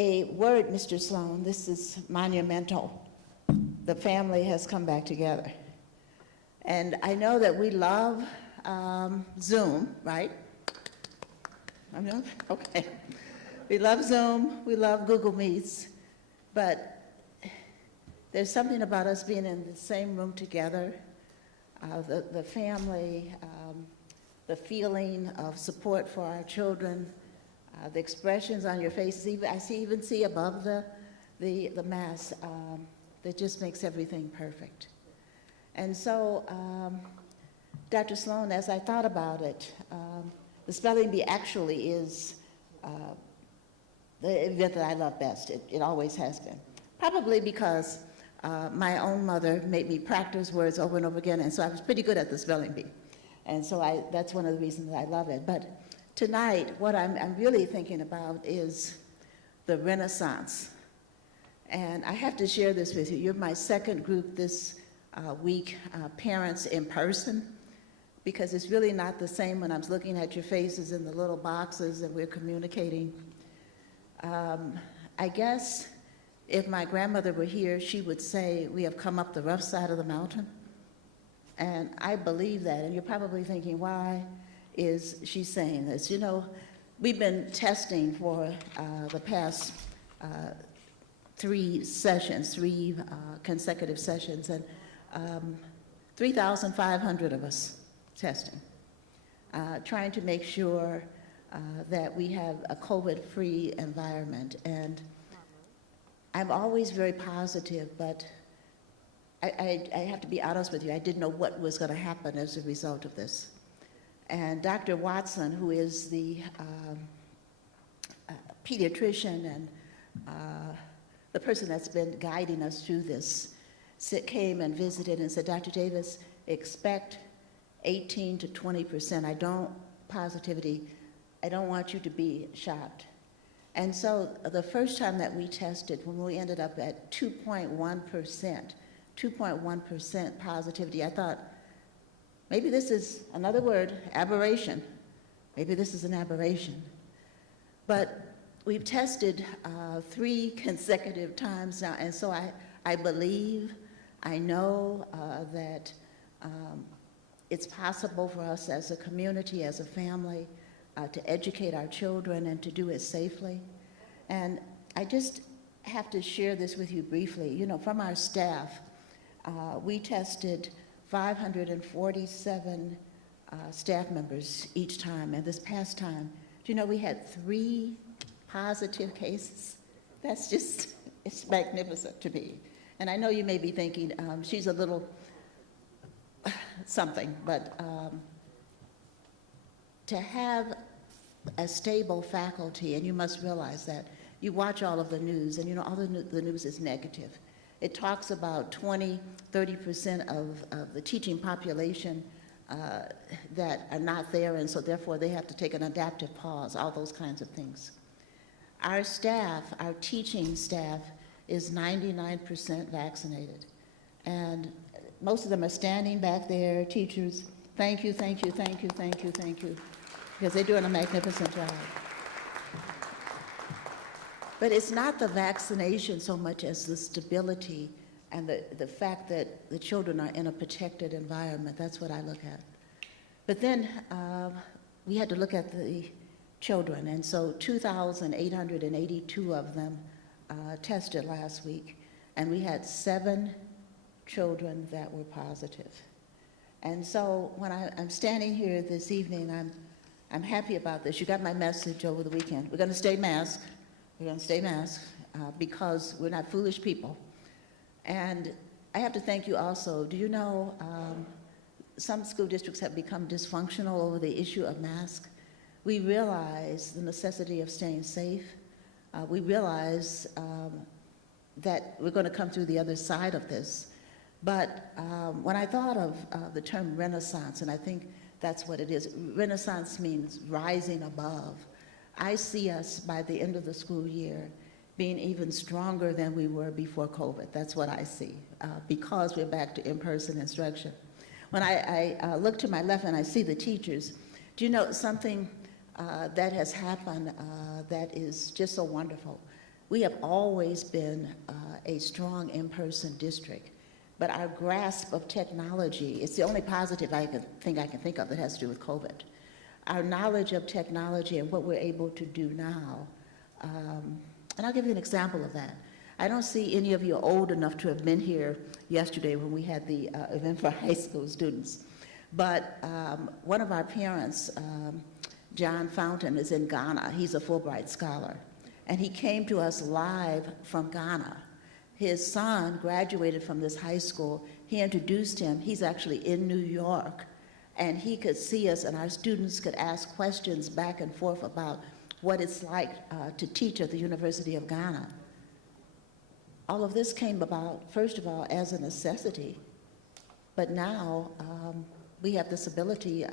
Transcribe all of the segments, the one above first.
a word, Mr. Sloan, this is monumental. The family has come back together. And I know that we love Zoom, right? I know, okay. We love Zoom, we love Google Meets, but there's something about us being in the same room together, the family, the feeling of support for our children, the expressions on your faces. I even see above the mask, that just makes everything perfect. And so, Dr. Sloan, as I thought about it, the spelling bee actually is the event that I love best. It always has been. Probably because my own mother made me practice words over and over again, and so I was pretty good at the spelling bee. And so that's one of the reasons that I love it. But tonight, what I'm really thinking about is the Renaissance. And I have to share this with you. You're my second group this week, parents in person, because it's really not the same when I'm looking at your faces in the little boxes and we're communicating. I guess if my grandmother were here, she would say, we have come up the rough side of the mountain. And I believe that, and you're probably thinking, why is she saying this? You know, we've been testing for the past three consecutive sessions, and 3,500 of us testing, trying to make sure that we have a COVID-free environment. And I'm always very positive, but I have to be honest with you, I didn't know what was going to happen as a result of this. And Dr. Watson, who is the pediatrician and the person that's been guiding us through this, came and visited and said, Dr. Davis, expect 18 to 20%. Positivity, I don't want you to be shocked. And so the first time that we tested, when we ended up at 2.1% positivity, I thought, maybe this is, another word, aberration. Maybe this is an aberration. But we've tested 3 consecutive times now, and so I believe, I know that it's possible for us as a community, as a family, to educate our children and to do it safely. And I just have to share this with you briefly. You know, from our staff, we tested 547 staff members each time, and this past time, do you know we had 3 positive cases? That's just, it's magnificent to me. And I know you may be thinking, she's a little something, but to have a stable faculty, and you must realize that, you watch all of the news, and you know all the news is negative. It talks about 20–30% of the teaching population that are not there, and so therefore they have to take an adaptive pause, all those kinds of things. Our staff, our teaching staff, is 99% vaccinated. And most of them are standing back there, teachers, thank you, thank you, thank you, thank you, thank you, because they're doing a magnificent job. But it's not the vaccination so much as the stability and the fact that the children are in a protected environment. That's what I look at. But then we had to look at the children, and so 2,882 of them tested last week, and we had 7 children that were positive. And so when I'm standing here this evening, I'm happy about this. You got my message over the weekend. We're going to stay masked. We're going to stay masked because we're not foolish people. And I have to thank you also. Do you know some school districts have become dysfunctional over the issue of masks? We realize the necessity of staying safe. We realize that we're going to come through the other side of this. But when I thought of the term Renaissance, and I think that's what it is, Renaissance means rising above. I see us by the end of the school year being even stronger than we were before COVID. That's what I see, because we're back to in-person instruction. When I look to my left and I see the teachers, do you know something that has happened that is just so wonderful? We have always been a strong in-person district, but our grasp of technology, it's the only positive I can think of that has to do with COVID. Our knowledge of technology and what we're able to do now, and I'll give you an example of that. I don't see any of you old enough to have been here yesterday when we had the event for high school students. But one of our parents, John Fountain, is in Ghana. He's a Fulbright scholar. And he came to us live from Ghana. His son graduated from this high school. He introduced him. He's actually in New York. And he could see us, and our students could ask questions back and forth about what it's like to teach at the University of Ghana. All of this came about, first of all, as a necessity. But now we have this ability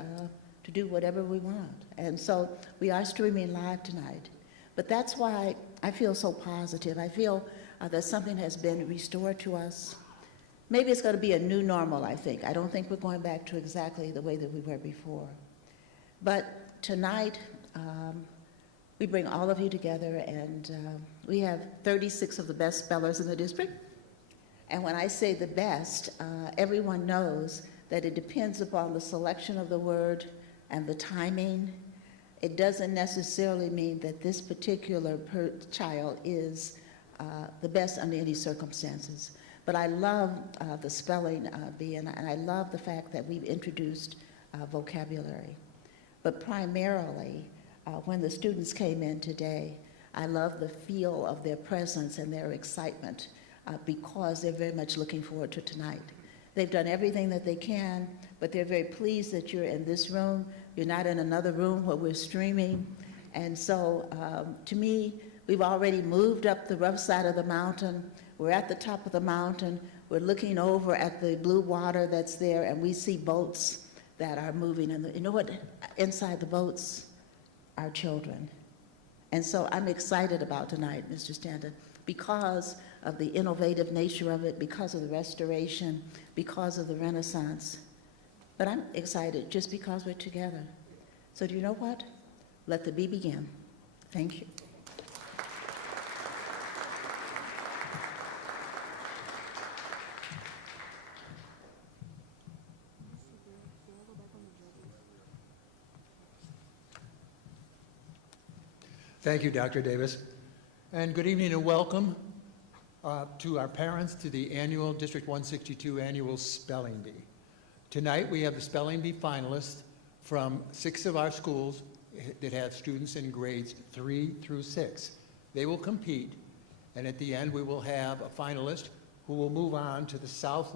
to do whatever we want. And so we are streaming live tonight. But that's why I feel so positive. I feel that something has been restored to us. Maybe it's going to be a new normal, I think. I don't think we're going back to exactly the way that we were before. But tonight, we bring all of you together, and we have 36 of the best spellers in the district. And when I say the best, everyone knows that it depends upon the selection of the word and the timing. It doesn't necessarily mean that this particular child is the best under any circumstances. But I love the spelling bee, and I love the fact that we've introduced vocabulary. But primarily, when the students came in today, I love the feel of their presence and their excitement because they're very much looking forward to tonight. They've done everything that they can, but they're very pleased that you're in this room. You're not in another room where we're streaming. And so, to me, we've already moved up the rough side of the mountain. We're at the top of the mountain. We're looking over at the blue water that's there, and we see boats that are moving. And you know what? Inside the boats are children. And so I'm excited about tonight, Mr. Stanton, because of the innovative nature of it, because of the restoration, because of the Renaissance. But I'm excited just because we're together. So do you know what? Let the bee begin. Thank you. Thank you, Dr. Davis. And good evening and welcome to our parents to the annual District 162 Annual Spelling Bee. Tonight we have the Spelling Bee finalists from 6 of our schools that have students in grades 3 through 6. They will compete, and at the end we will have a finalist who will move on to the South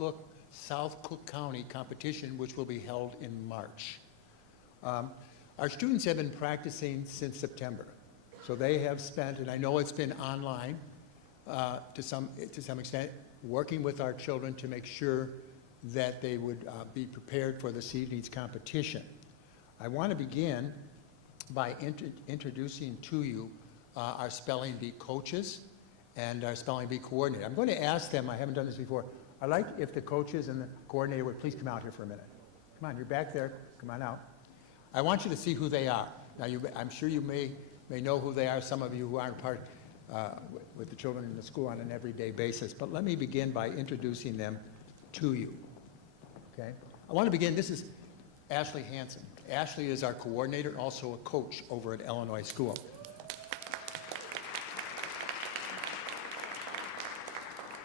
Cook County competition, which will be held in March. Our students have been practicing since September. So they have spent, and I know it's been online to some extent, working with our children to make sure that they would be prepared for this evening's competition. I want to begin by introducing to you our Spelling Bee coaches and our Spelling Bee coordinator. I'm going to ask them, I haven't done this before, I'd like if the coaches and the coordinator would please come out here for a minute. Come on, you're back there, come on out. I want you to see who they are. Now, I'm sure you may know who they are, some of you who aren't part with the children in the school on an everyday basis. But let me begin by introducing them to you, okay? I want to begin, this is Ashley Hansen. Ashley is our coordinator, also a coach over at Illinois School.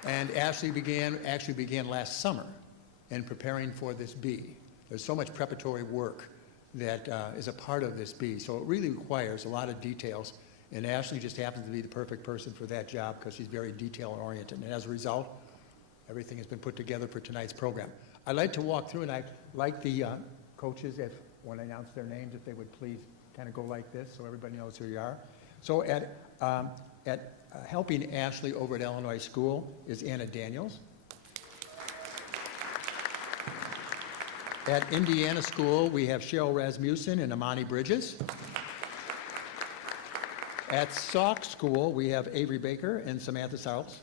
And Ashley actually began last summer in preparing for this bee. There's so much preparatory work that is a part of this bee. So it really requires a lot of details, and Ashley just happens to be the perfect person for that job because she's very detail-oriented. And as a result, everything has been put together for tonight's program. I'd like to walk through, and I'd like the coaches, when I announce their names, if they would please kind of go like this so everybody knows who you are. So at helping Ashley over at Illinois School is Anna Daniels. At Indiana School, we have Cheryl Rasmussen and Amani Bridges. At Sauk School, we have Avery Baker and Samantha Sarles.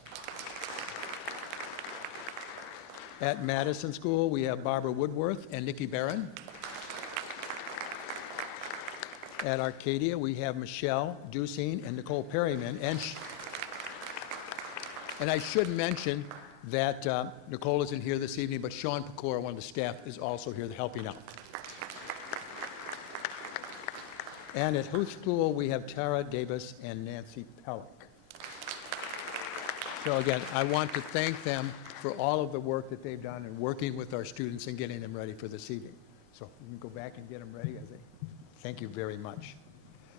At Matteson School, we have Barbara Woodworth and Nikki Barron. At Arcadia, we have Michelle Dusing and Nicole Perryman. And I should mention that Nicole isn't here this evening, but Sean Pecora, one of the staff, is also here helping out. And at Huth School, we have Tara Davis and Nancy Pellick. So again, I want to thank them for all of the work that they've done in working with our students and getting them ready for this evening. So you can go back and get them ready as they, thank you very much.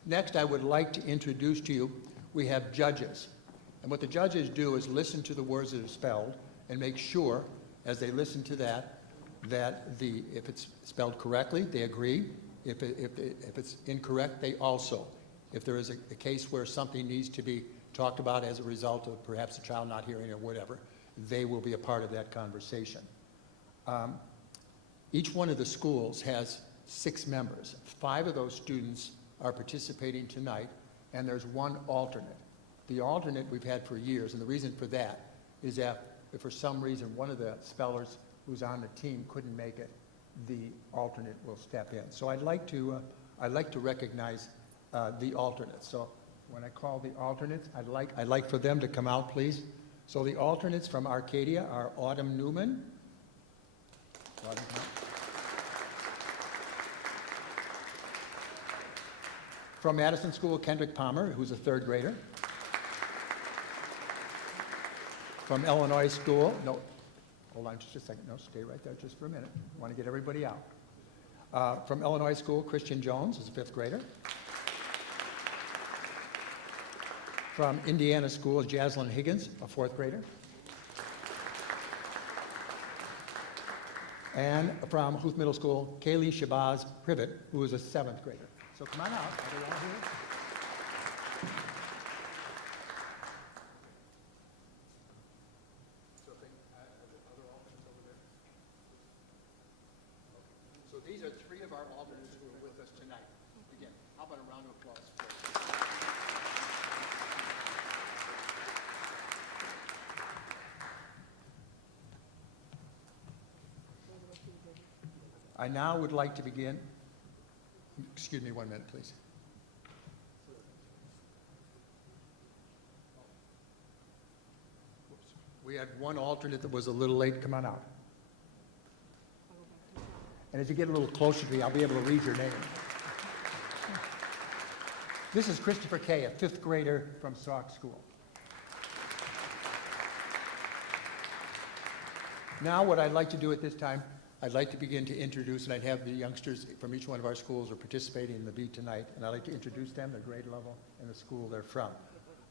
Next, I would like to introduce to you, we have judges. And what the judges do is listen to the words that are spelled and make sure, as they listen to that, that if it's spelled correctly, they agree. If it's incorrect, they also. If there is a case where something needs to be talked about as a result of perhaps a child not hearing or whatever, they will be a part of that conversation. Each one of the schools has 6 members. 5 of those students are participating tonight, and there's 1 alternate. The alternate we've had for years, and the reason for that is that if for some reason one of the spellers who's on the team couldn't make it, the alternate will step in. So I'd like to recognize the alternates. So when I call the alternates, I'd like for them to come out, please. So the alternates from Arcadia are Autumn Newman. Autumn, come out. From Matteson School, Kendrick Palmer, who's a 3rd grader. From Illinois School, no, hold on just a second. No, stay right there just for a minute. I want to get everybody out. From Illinois School, Christian Jones is a 5th grader. From Indiana School, Jaslyn Higgins, a 4th grader. And from Huth Middle School, Kaylee Shabazz Privet, who is a 7th grader. So come on out. Are they all here? So these are 3 of our alternates who are with us tonight. Again, how about a round of applause for them? I now would like to begin. Excuse me 1 minute, please. We had 1 alternate that was a little late. Come on out. And as you get a little closer to me, I'll be able to read your name. This is Christopher Kay, a 5th grader from Sauk School. Now what I'd like to do at this time, I'd like to begin to introduce, and I'd have the youngsters from each one of our schools are participating in the beat tonight, and I'd like to introduce them, their grade level, and the school they're from.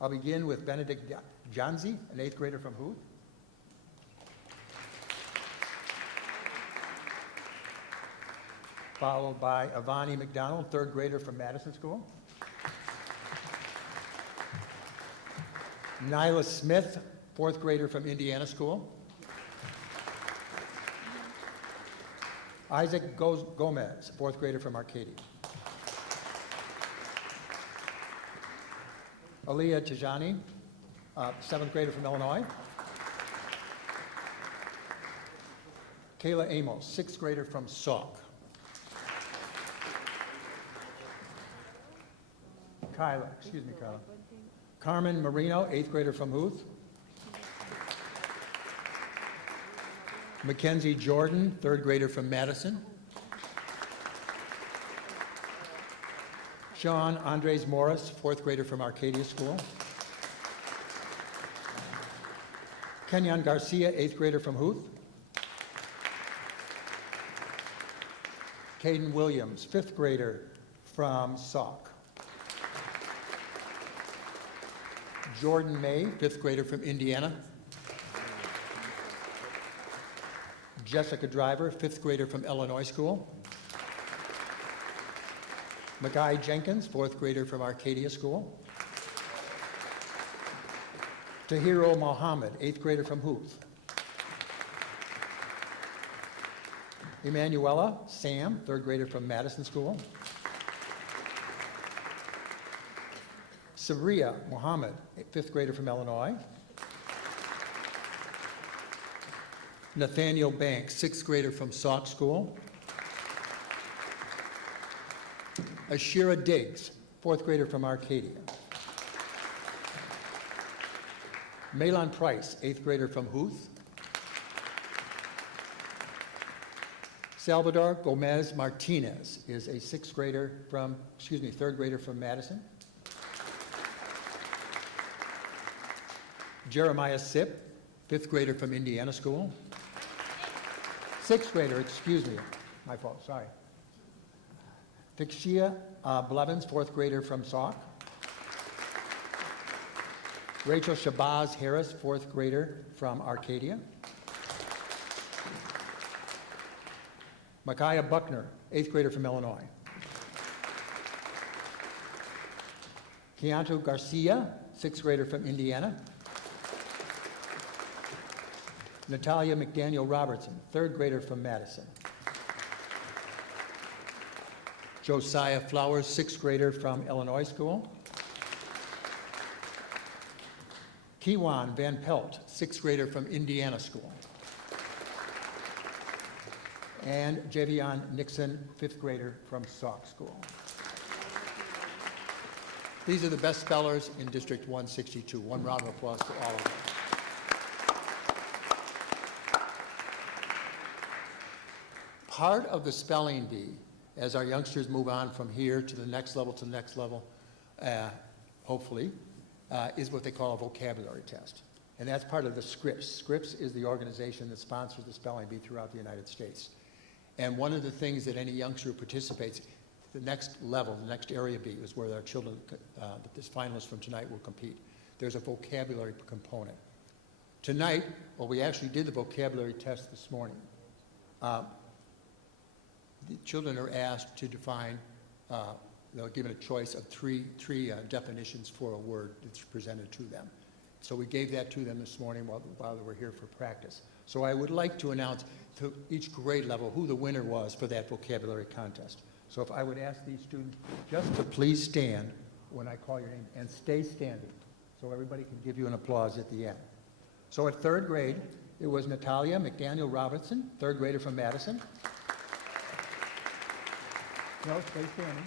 I'll begin with Benedict Johnzi, an 8th grader from Huth. Followed by Avani McDonald, 3rd grader from Matteson School. Nyla Smith, 4th grader from Indiana School. Isaac Gomez, 4th grader from Arcadia. Aaliyah Tijani, 7th grader from Illinois. Kayla Amos, 6th grader from Sauk. Kyla. Carmen Marino, 8th grader from Huth. Mackenzie Jordan, 3rd grader from Matteson. Sean Andres Morris, 4th grader from Arcadia School. Kenyon Garcia, 8th grader from Huth. Caden Williams, 5th grader from Sauk. Jordan May, 5th grader from Indiana. Jessica Driver, 5th grader from Illinois School. Mackay Jenkins, 4th grader from Arcadia School. Tahiro Mohammed, 8th grader from Huth. Emanuela Sam, 3rd grader from Matteson School. Sabria Mohammed, 5th grader from Illinois. Nathaniel Banks, 6th grader from Sauk School. Ashira Diggs, 4th grader from Arcadia. Malon Price, 8th grader from Huth. Salvador Gomez Martinez is a third grader from Matteson. Jeremiah Sipp, 5th grader from Indiana School. 6th grader, my fault, sorry. Thixia Blevins, 4th grader from Sauk. Rachel Shabazz Harris, 4th grader from Arcadia. Micaiah Buckner, 8th grader from Illinois. Keonto Garcia, 6th grader from Indiana. Natalia McDaniel Robertson, 3rd grader from Matteson. Josiah Flowers, 6th grader from Illinois School. Kiwan Van Pelt, 6th grader from Indiana School. And Javion Nixon, 5th grader from Sauk School. These are the best spellers in District 162. One round of applause for all of them. Part of the spelling bee, as our youngsters move on from here to the next level, hopefully, is what they call a vocabulary test. And that's part of the Scripps. Scripps is the organization that sponsors the spelling bee throughout the United States. And one of the things that any youngster who participates, the next level, the next area B, is where our children, this finalists from tonight will compete. There's a vocabulary component. Tonight, we actually did the vocabulary test this morning. The children are asked to define, they're given a choice of three definitions for a word that's presented to them. So we gave that to them this morning while they were here for practice. So I would like to announce to each grade level who the winner was for that vocabulary contest. So if I would ask these students just to please stand when I call your name and stay standing so everybody can give you an applause at the end. So at 3rd grade, it was Natalia McDaniel Robertson, 3rd grader from Matteson. No, stay standing.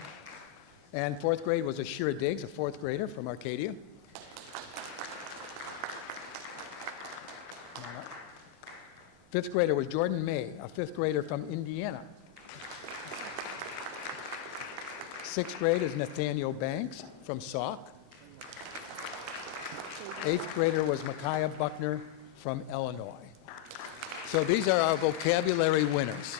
And 4th grade was Ashira Diggs, a 4th grader from Arcadia. 5th grader was Jordan May, a 5th grader from Indiana. 6th grade is Nathaniel Banks from Sauk. 8th grader was Micaiah Buckner from Illinois. So these are our vocabulary winners.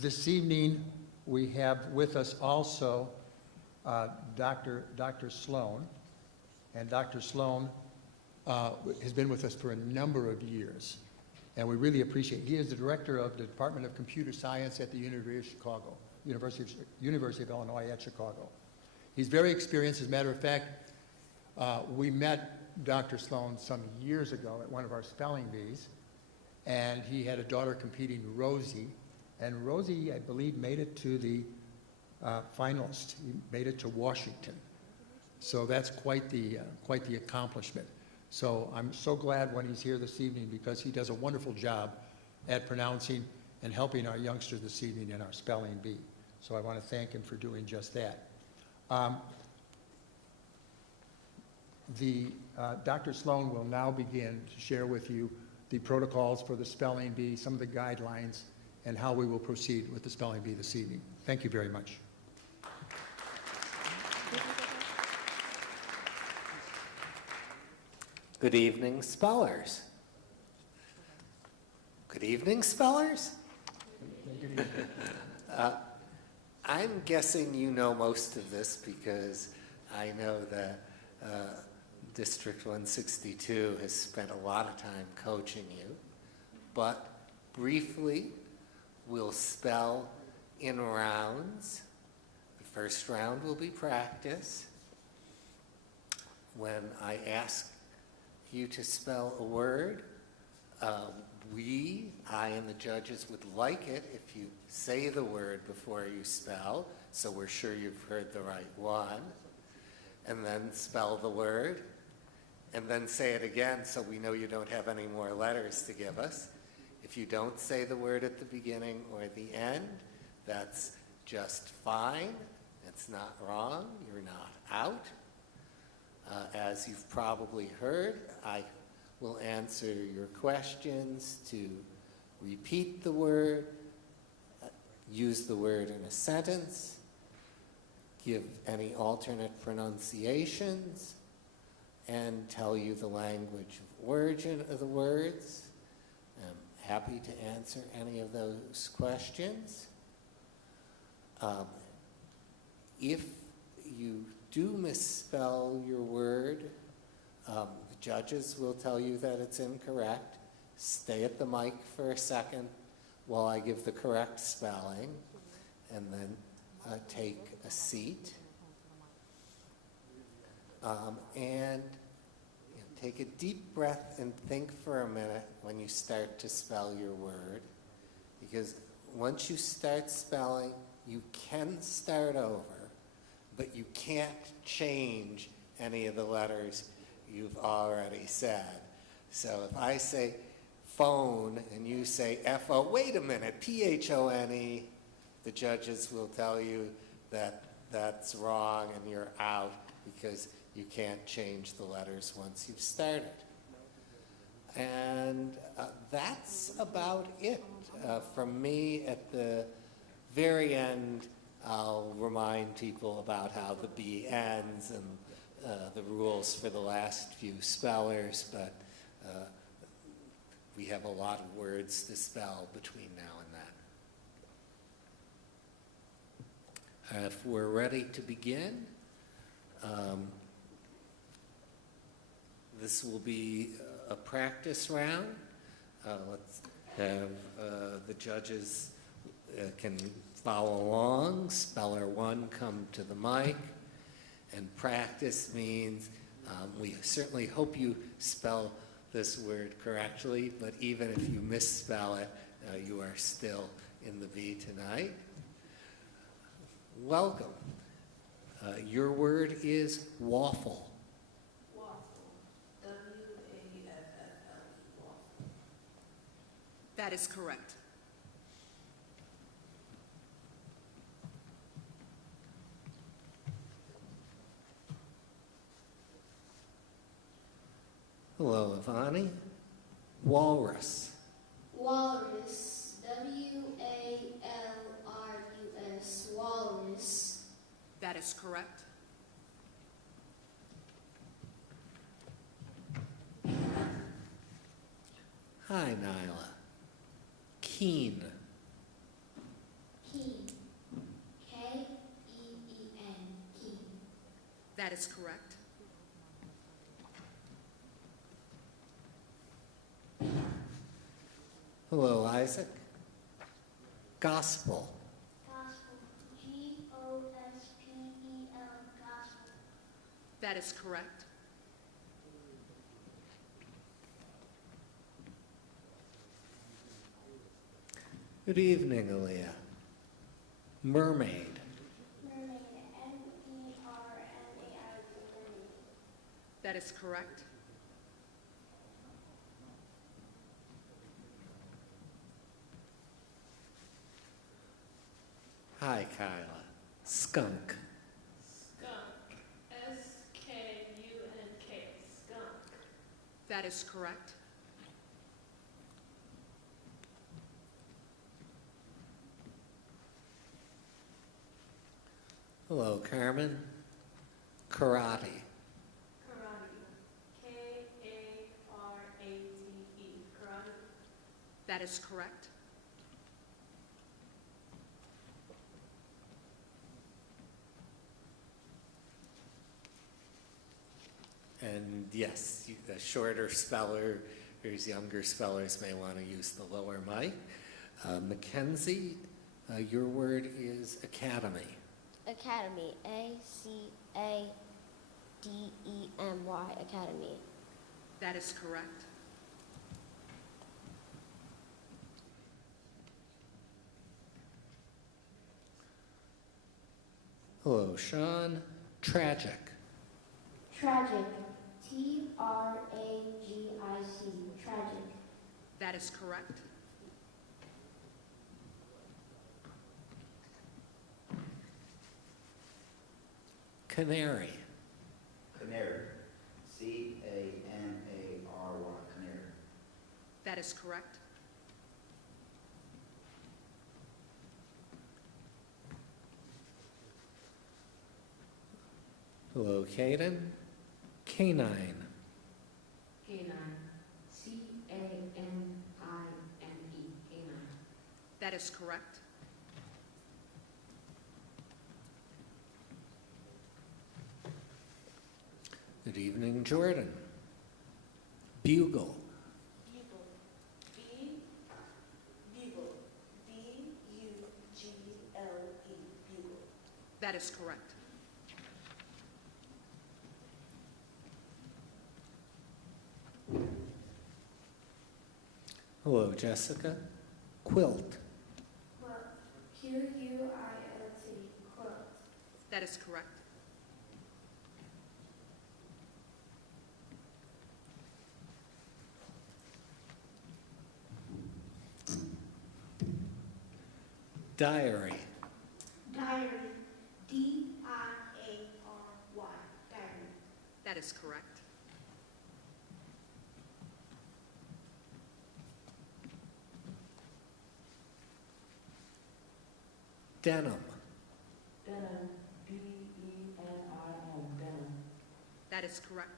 This evening, we have with us also Dr. Sloan, and Dr. Sloan has been with us for a number of years, and we really appreciate it. He is the director of the Department of Computer Science at the University of Chicago, University of Illinois at Chicago. He's very experienced. As a matter of fact, we met Dr. Sloan some years ago at one of our spelling bees, and he had a daughter competing, Rosie, and Rosie, I believe, made it to the finalist. He made it to Washington. So that's quite the accomplishment. So I'm so glad when he's here this evening because he does a wonderful job at pronouncing and helping our youngsters this evening in our spelling bee. So I want to thank him for doing just that. Dr. Sloan will now begin to share with you the protocols for the spelling bee, some of the guidelines, and how we will proceed with the spelling bee this evening. Thank you very much. Good evening, spellers. Good evening, spellers. I'm guessing you know most of this because I know that District 162 has spent a lot of time coaching you, but briefly, we'll spell in rounds. The first round will be practice. When I ask you to spell a word, I and the judges would like it if you say the word before you spell, so we're sure you've heard the right one, and then spell the word, and then say it again so we know you don't have any more letters to give us. If you don't say the word at the beginning or the end, that's just fine. It's not wrong. You're not out. As you've probably heard, I will answer your questions to repeat the word, use the word in a sentence, give any alternate pronunciations, and tell you the language of origin of the words. I'm happy to answer any of those questions. If you do misspell your word, the judges will tell you that it's incorrect. Stay at the mic for a second while I give the correct spelling, and then take a seat. And take a deep breath and think for a minute when you start to spell your word, because once you start spelling, you can start over, but you can't change any of the letters you've already said. So if I say phone and you say F-O, wait a minute, P-H-O-N-E, the judges will tell you that that's wrong and you're out because you can't change the letters once you've started. And that's about it. From me, at the very end, I'll remind people about how the B ends and the rules for the last few spellers, but we have a lot of words to spell between now and then. If we're ready to begin, this will be a practice round. Let's have the judges can follow along. Speller one, come to the mic. And practice means we certainly hope you spell this word correctly, but even if you misspell it, you are still in the V tonight. Welcome. Your word is waffle. Waffle. W-A-F-F-L-E. Waffle. That is correct. Hello, Ivani. Walrus. Walrus. W-A-L-R-U-S. Walrus. That is correct. Hi, Nyla. Keen. Keen. K-E-E-N. Keen. That is correct. Hello, Isaac. Gospel. Gospel. G-O-S-P-E-L. Gospel. That is correct. Good evening, Aaliyah. Mermaid. Mermaid. M-E-R-M-A-I-D. Mermaid. That is correct. Hi, Kyla. Skunk. Skunk. S-K-U-N-K. Skunk. That is correct. Hello, Carmen. Karate. Karate. K-A-R-A-T-E. Karate. That is correct. And yes, the shorter spellers, younger spellers may want to use the lower mic. Mackenzie, your word is academy. Academy. A-C-A-D-E-M-Y. Academy. That is correct. Hello, Sean. Tragic. Tragic. T-R-A-G-I-C. Tragic. That is correct. Canary. Canary. Canary. Canary. That is correct. Hello, Caden. Canine. Canine. Canine. Canine. That is correct. Good evening, Jordan. Bugle. Bugle. Bugle. B-U-G-L-E. Bugle. That is correct. Hello, Jessica. Quilt. Quilt. Q-U-I-L-T. Quilt. That is correct. Diary. Diary. D-I-A-R-Y. Diary. That is correct. Denim. Denim. D-E-N-I-M. Denim. That is correct.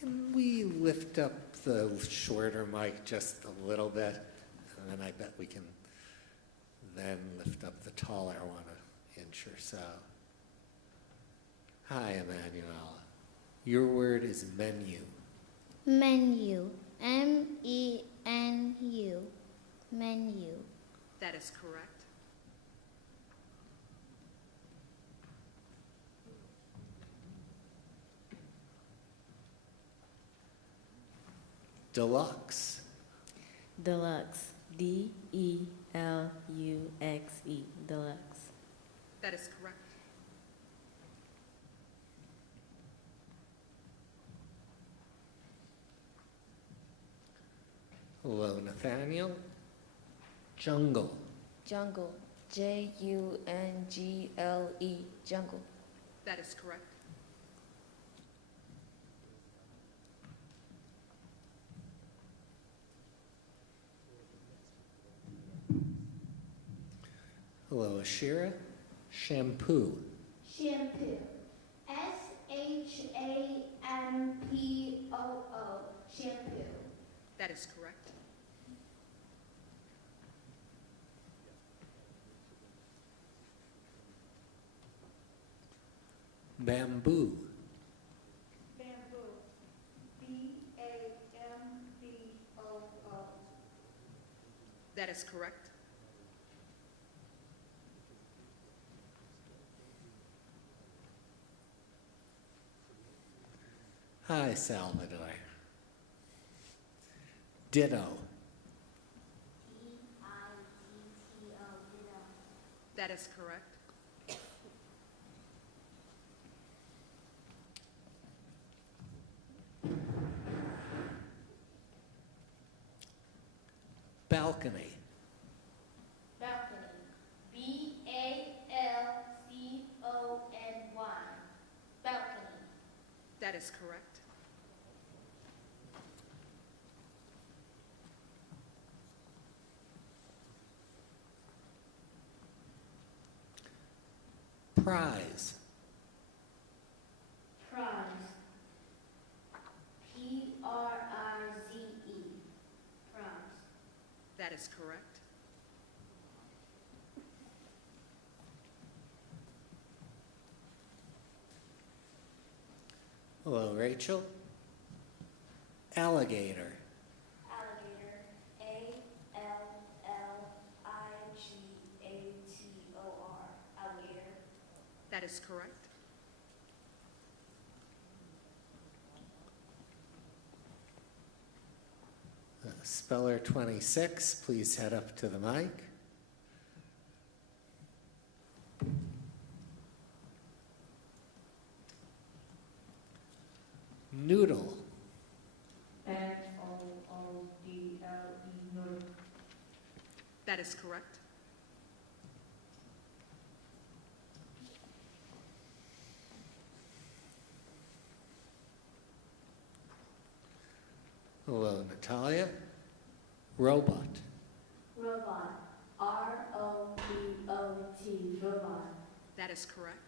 Can we lift up the shorter mic just a little bit? And then I bet we can then lift up the taller one an inch or so. Hi, Emmanuel. Your word is menu. Menu. M-E-N-U. Menu. That is correct. Deluxe. Deluxe. D-E-L-U-X-E. Deluxe. That is correct. Hello, Nathaniel. Jungle. Jungle. J-U-N-G-L-E. Jungle. That is correct. Hello, Ashira. Shampoo. Shampoo. S-H-A-M-P-O-O. Shampoo. That is correct. Bamboo. Bamboo. B-A-M-B-O-O. That is correct. Hi, Salvador. Ditto. D-I-T-T-O. Ditto. That is correct. Balcony. Balcony. B-A-L-C-O-N-Y. Balcony. That is correct. Prize. Prize. P-R-I-Z-E. Prize. That is correct. Hello, Rachel. Alligator. Alligator. A-L-L-I-G-A-T-O-R. Alligator. That is correct. Speller 26, please head up to the mic. Noodle. N-O-O-D-L-E. Noodle. That That is correct. Hello, Natalia. Robot. Robot. R-O-B-O-T, robot. That is correct.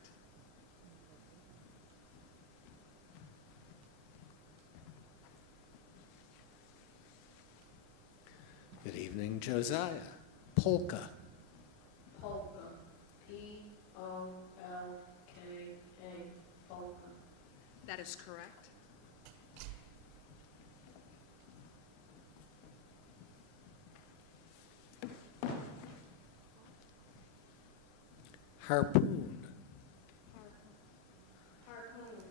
Good evening, Josiah. Polka. Polka. P-O-L-K-A, polka. That is correct. Harpoon. Harpoon.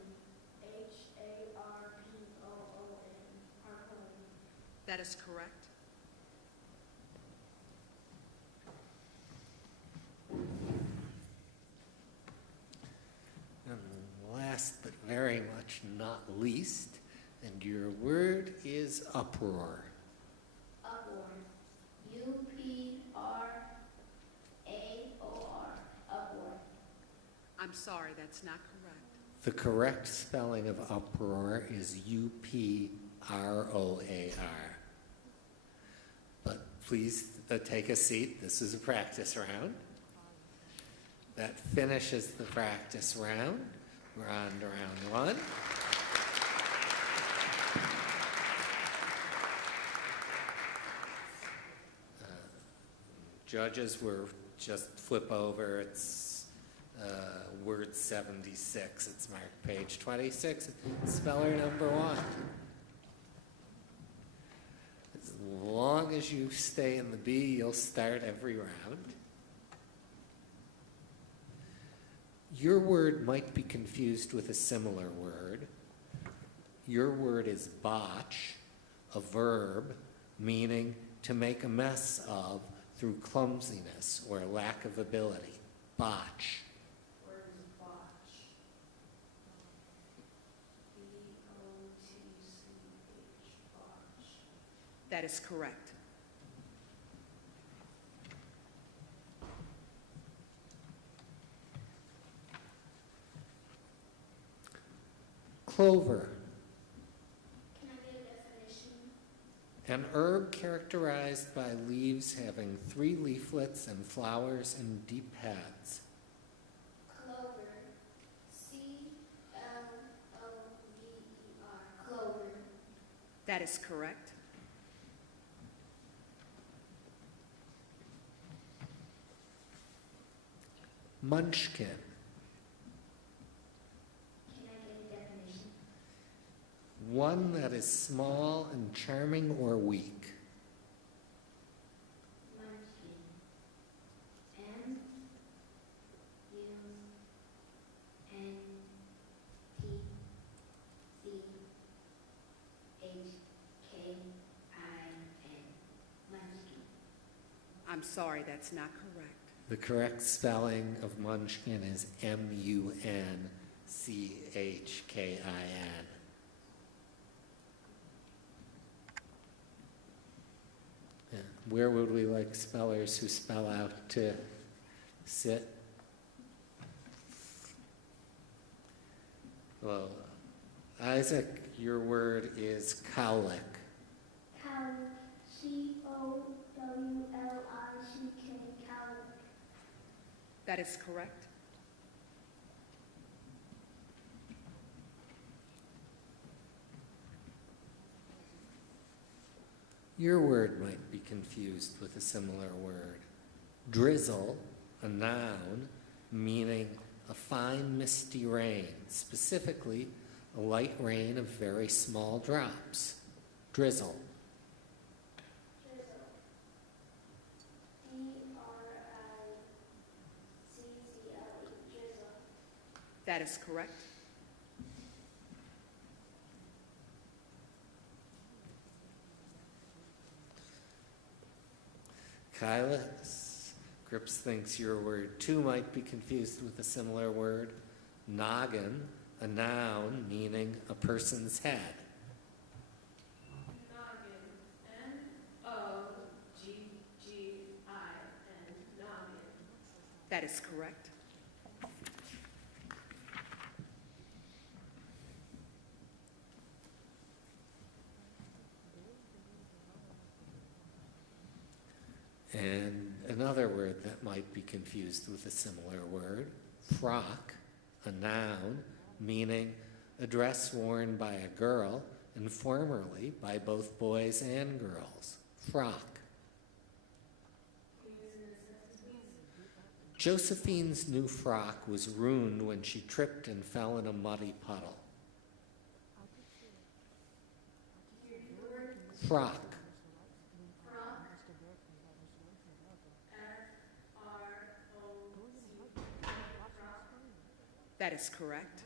H-A-R-P-O-O-N, harpoon. That is correct. And last but very much not least, and your word is uproar. Uproar. U-P-R-A-O-R, uproar. I'm sorry, that's not correct. The correct spelling of uproar is U-P-R-O-A-R. But please take a seat. This is a practice round. That finishes the practice round. We're on to round one. Judges were just flip over. It's word 76. It's marked page 26. Speller number 1. As long as you stay in the B, you'll start every round. Your word might be confused with a similar word. Your word is botch, a verb meaning to make a mess of through clumsiness or lack of ability. Botch. Word is botch. B-O-T-C-H, botch. That is correct. Clover. Can I get a definition? An herb characterized by leaves having 3 leaflets and flowers in deep heads. Clover. C-L-O-V-E-R, clover. That is correct. Munchkin. Can I get a definition? One that is small and charming or weak. Munchkin. M-U-N-C-H-K-I-N. Munchkin. I'm sorry, that's not correct. The correct spelling of munchkin is M-U-N-C-H-K-I-N. Yeah. Where would we like spellers who spell out to sit? Well, Isaac, your word is cowlick. Cowlick. C-O-W-L-I-C-K, cowlick. That is correct. Your word might be confused with a similar word. Drizzle, a noun, meaning a fine misty rain, specifically a light rain of very small drops. Drizzle. Drizzle. D-R-I-Z-Z-L-E, drizzle. That is correct. Kyla, Grips thinks your word too might be confused with a similar word. Noggin, a noun meaning a person's head. Noggin. N-O-G-G-I-N. That is correct. And another word that might be confused with a similar word, frock, a noun, meaning a dress worn by a girl and formerly by both boys and girls. Frock. Josephine's new frock was ruined when she tripped and fell in a muddy puddle. Frock. That is correct.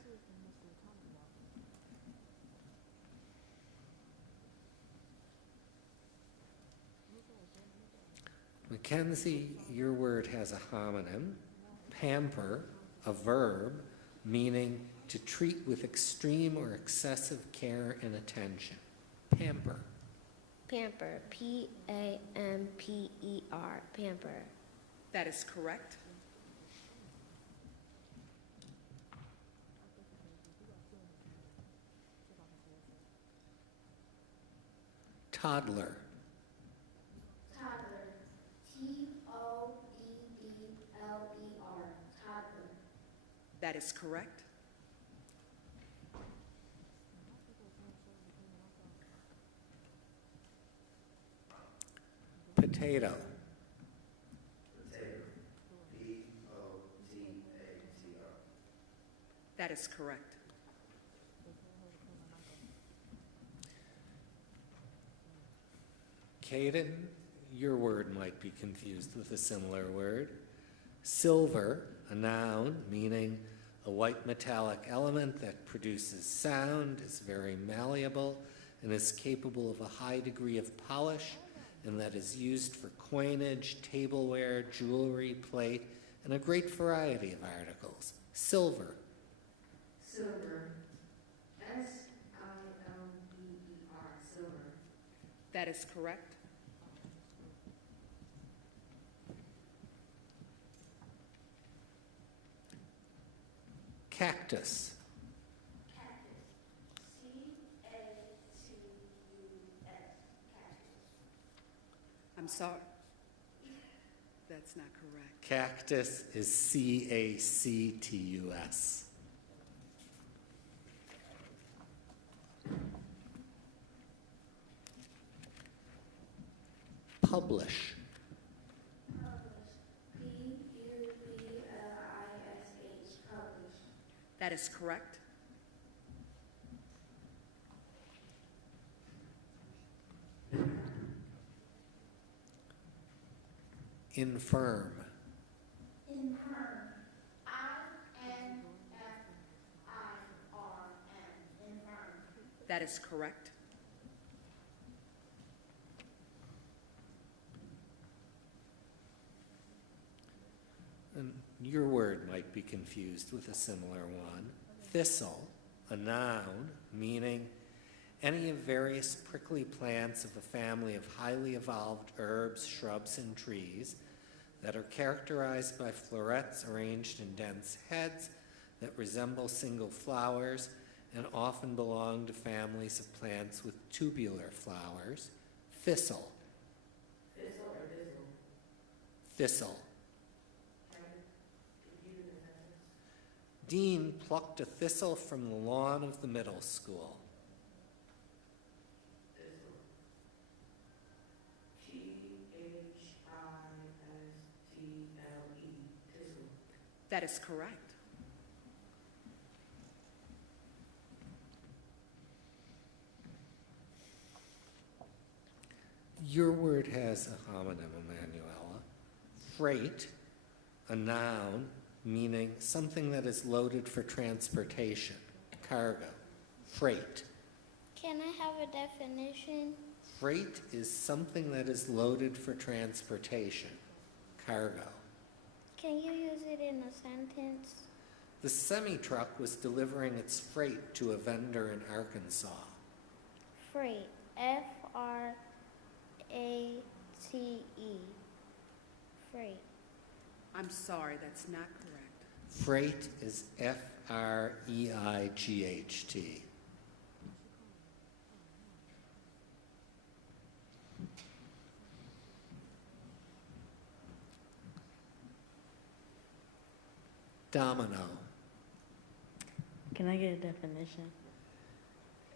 Mackenzie, your word has a homonym, pamper, a verb, meaning to treat with extreme or excessive care and attention. Pamper. Pamper. P-A-M-P-E-R. Pamper. That is correct. Toddler. Toddler. T-O-D-D-L-E-R. Toddler. That is correct. Potato. Potato. P-O-T-A-T-O. That is correct. Caden, your word might be confused with a similar word. Silver, a noun, meaning a white metallic element that produces sound, is very malleable, and is capable of a high degree of polish, and that is used for coinage, tableware, jewelry, plate, and a great variety of articles. Silver. Silver. S-I-L-V-E-R. Silver. That is correct. Cactus. Cactus. C-A-T-U-S. Cactus. I'm sorry. That's not correct. Cactus is C-A-C-T-U-S. Publish. P-U-B-L-I-S-H. Publish. That is correct. Infirm. Infirm. I-N-F-I-R-M. Infirm. That is correct. And your word might be confused with a similar one. Thistle, a noun, meaning any of various prickly plants of a family of highly evolved herbs, shrubs, and trees that are characterized by florets arranged in dense heads that resemble single flowers and often belong to families of plants with tubular flowers. Thistle. Thistle or thistle? Thistle. Can you do the sentence? Dean plucked a thistle from the lawn of the middle school. Thistle. T-H-I-S-T-L-E. Thistle. That is correct. Your word has a homonym, Emanuela. Freight, a noun, meaning something that is loaded for transportation. Cargo. Freight. Can I have a definition? Freight is something that is loaded for transportation. Cargo. Can you use it in a sentence? The semi-truck was delivering its freight to a vendor in Arkansas. Freight. F-R-A-T-E. Freight. I'm sorry, that's not correct. Freight is F-R-E-I-G-H-T. Domino. Can I get a definition?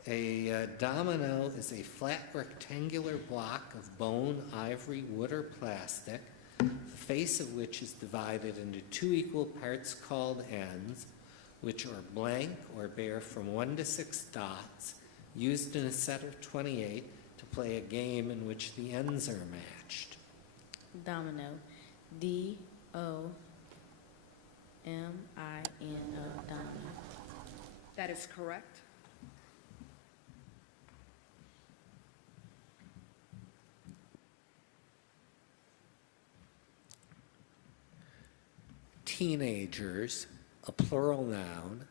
A domino is a flat rectangular block of bone, ivory, wood, or plastic, the face of which is divided into 2 equal parts called ends, which are blank or bear from 1 to 6 dots, used in a set of 28 to play a game in which the ends are matched. Domino. D-O-M-I-N-O. Domino. That is correct. Teenagers, a plural noun,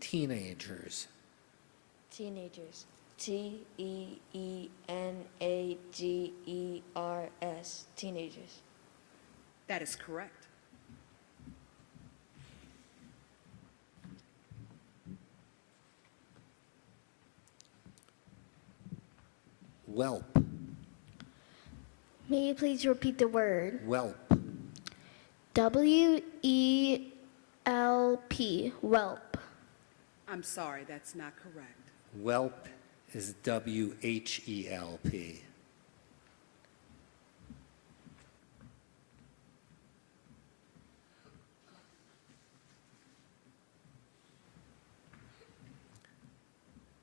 teenagers. Teenagers. T-E-E-N-A-G-E-R-S. Teenagers. That is correct. Whelp, May you please repeat the word? whelp. W-E-L-P. Whelp. I'm sorry, that's not correct. Whelp is W-H-E-L-P.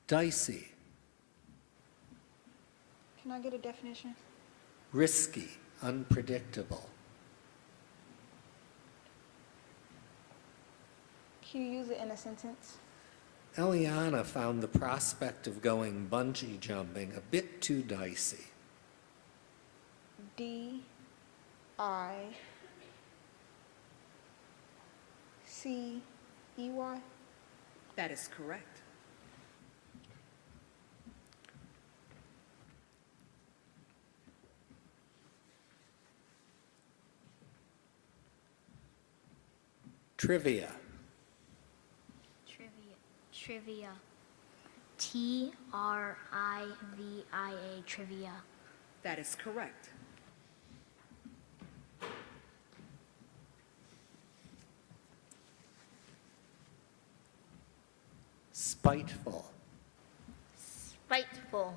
Dicey, Can I get a definition? risky, unpredictable. Can you use it in a sentence? Eliana found the prospect of going bungee jumping a bit too dicey. D-I-C-E-Y. That is correct. Trivia, Trivia. T-R-I-V-I-A. Trivia. That is correct. spiteful, Spiteful.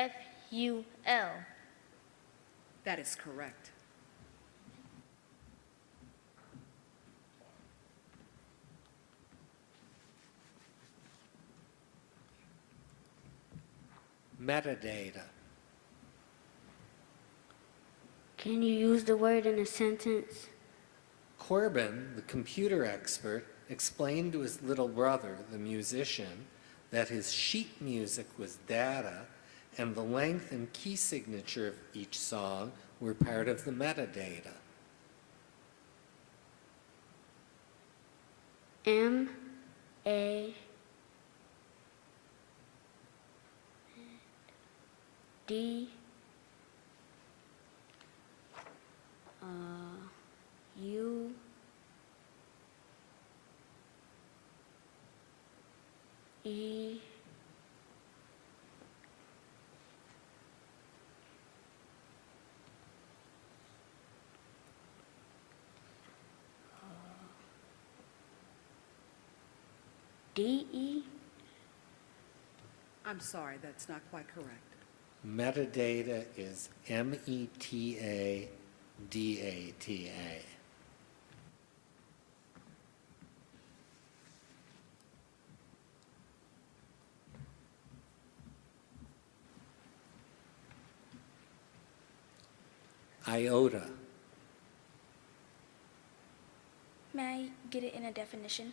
S-P-I-T-E-F-U-L. That is correct. metadata, Can you use the word in a sentence? Corbin, the computer expert, explained to his little brother, the musician, that his sheet music was data and the length and key signature of each song were part of the metadata. M-A D U E D-E? I'm sorry, that's not quite correct. Metadata is M-E-T-A-D-A-T-A. Iota, May I get it in a definition?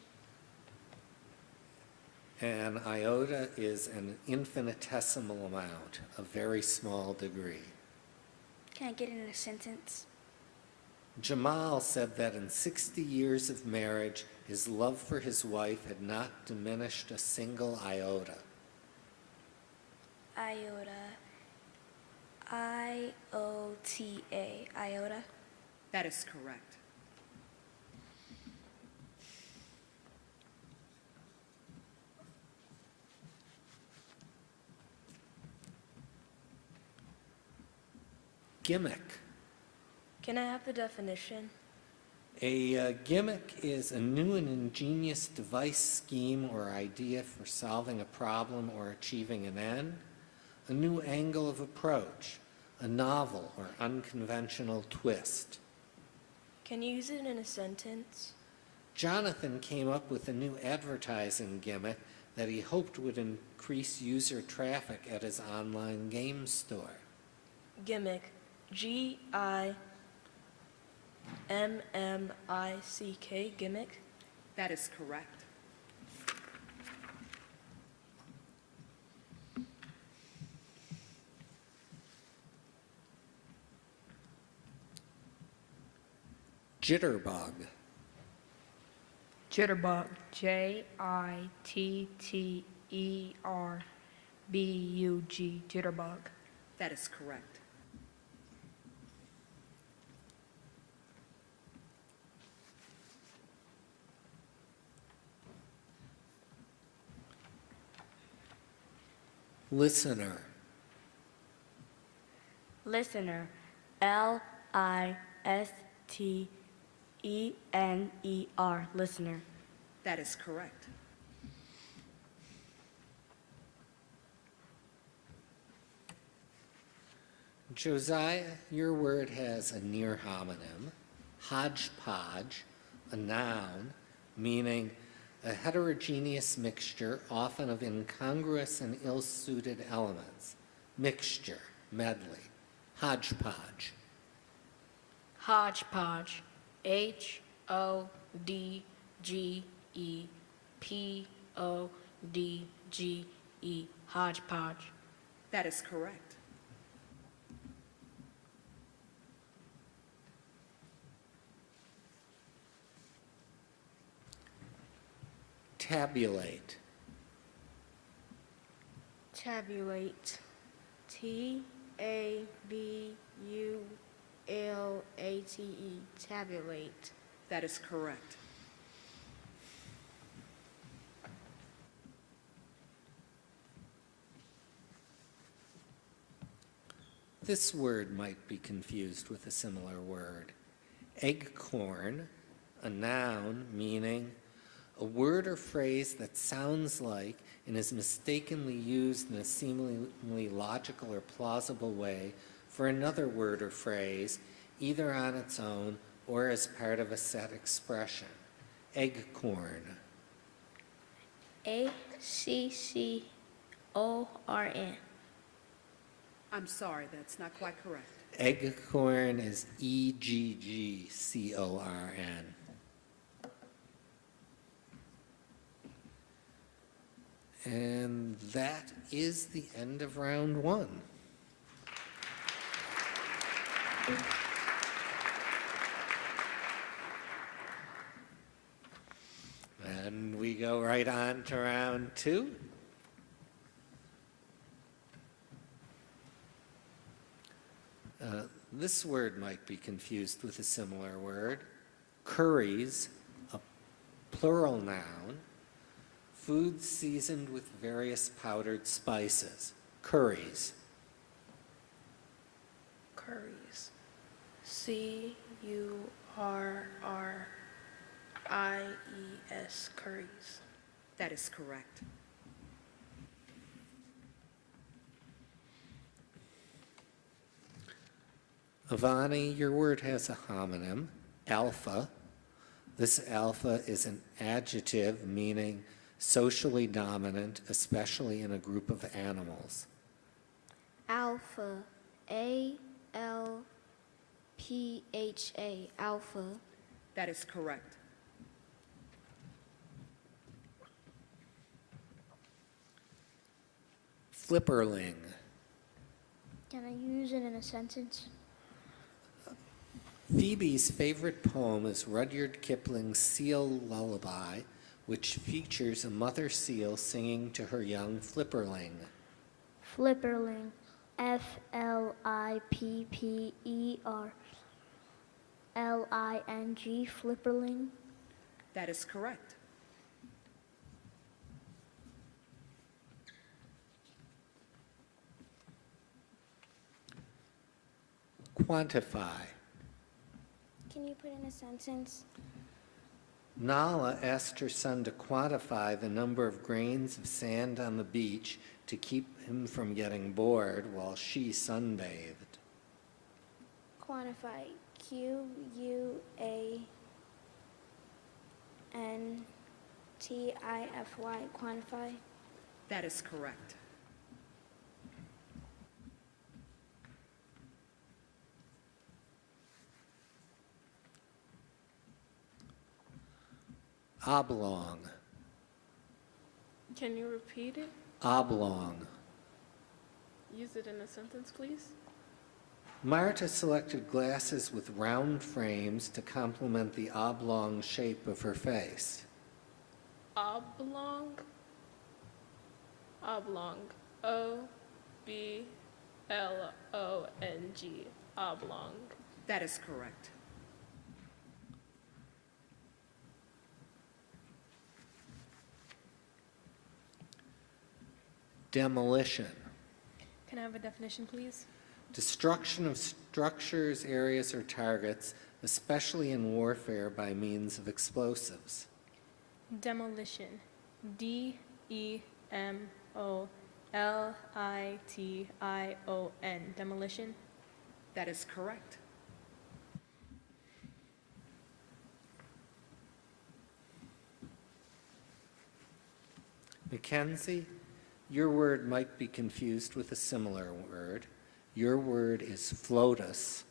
an iota is an infinitesimal amount, a very small degree. Can I get it in a sentence? Jamal said that in 60 years of marriage, his love for his wife had not diminished a single iota. Iota. IOTA, iota. That is correct. Gimmick. Can I have the definition? A gimmick is a new and ingenious device, scheme, or idea for solving a problem or achieving an end, a new angle of approach, a novel or unconventional twist. Can you use it in a sentence? Jonathan came up with a new advertising gimmick that he hoped would increase user traffic at his online game store. Gimmick. GIMMICK, gimmick. That is correct. Jitterbug. Jitterbug, Jitterbug, jitterbug. That is correct. Listener. Listener, LISTENER, listener. That is correct. Josiah, your word has a near homonym, hodgepodge, a noun, meaning a heterogeneous mixture, often of incongruous and ill-suited elements. Mixture, medley, hodgepodge. Hodgepodge, HODGEPODGE, hodgepodge. That is correct. Tabulate. Tabulate, TABULATE, tabulate. That is correct. This word might be confused with a similar word. Eggcorn, a noun meaning a word or phrase that sounds like and is mistakenly used in a seemingly logical or plausible way for another word or phrase, either on its own or as part of a set expression. Eggcorn. ACCORN. I'm sorry, that's not quite correct. Eggcorn is EGGCORN. And that is the end of round one. And we go right on to round two. This word might be confused with a similar word. Curries, a plural noun, food seasoned with various powdered spices. Curries. Curries. CURRIES, curries. That is correct. Avani, your word has a homonym, alpha. This alpha is an adjective meaning socially dominant, especially in a group of animals. Alpha. ALPHA. Alpha. That is correct. Flipperling. Can I use it in a sentence? Phoebe's favorite poem is Rudyard Kipling's Seal Lullaby, which features a mother seal singing to her young flipperling. Flipperling. Flipperling. Flipperling. That is correct. Quantify. Can you put in a sentence? Nala asked her son to quantify the number of grains of sand on the beach to keep him from getting bored while she sunbathed. Quantify. Quantify. Quantify. That is correct. Oblong. Can you repeat it? Oblong. Use it in a sentence, please. Marta selected glasses with round frames to complement the oblong shape of her face. Oblong. Oblong. O-B-L-O-N-G. Oblong. That is correct. Demolition. Can I have a definition, please? Destruction of structures, areas, or targets, especially in warfare by means of explosives. Demolition. D-E-M-O-L-I-T-I-O-N. Demolition. That is correct. Mackenzie, your word might be confused with a similar word. Your word is flotus,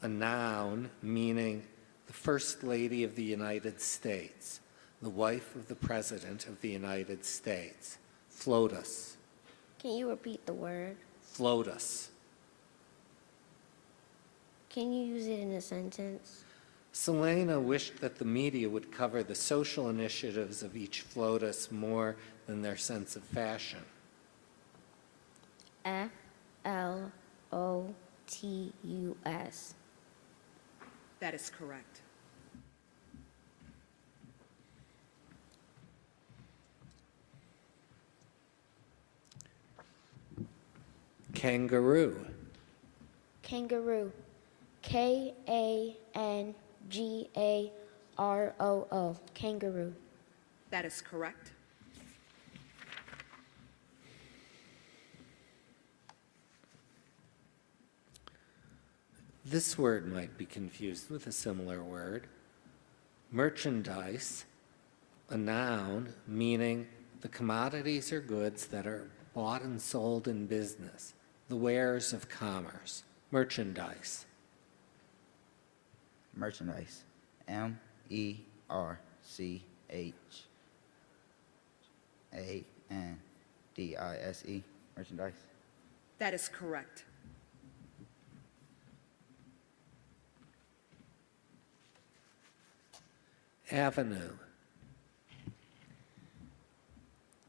a noun meaning the First Lady of the United States, the wife of the President of the United States. Flotus. Can you repeat the word? Flotus. Can you use it in a sentence? Selena wished that the media would cover the social initiatives of each flotus more than their sense of fashion. Flotus. That is correct. Kangaroo. Kangaroo. Kangaroo. Kangaroo. That is correct. This word might be confused with a similar word. Merchandise, a noun meaning the commodities or goods that are bought and sold in business, the wares of commerce. Merchandise. Merchandise. MERCHANDISE. Merchandise. That is correct. Avenue.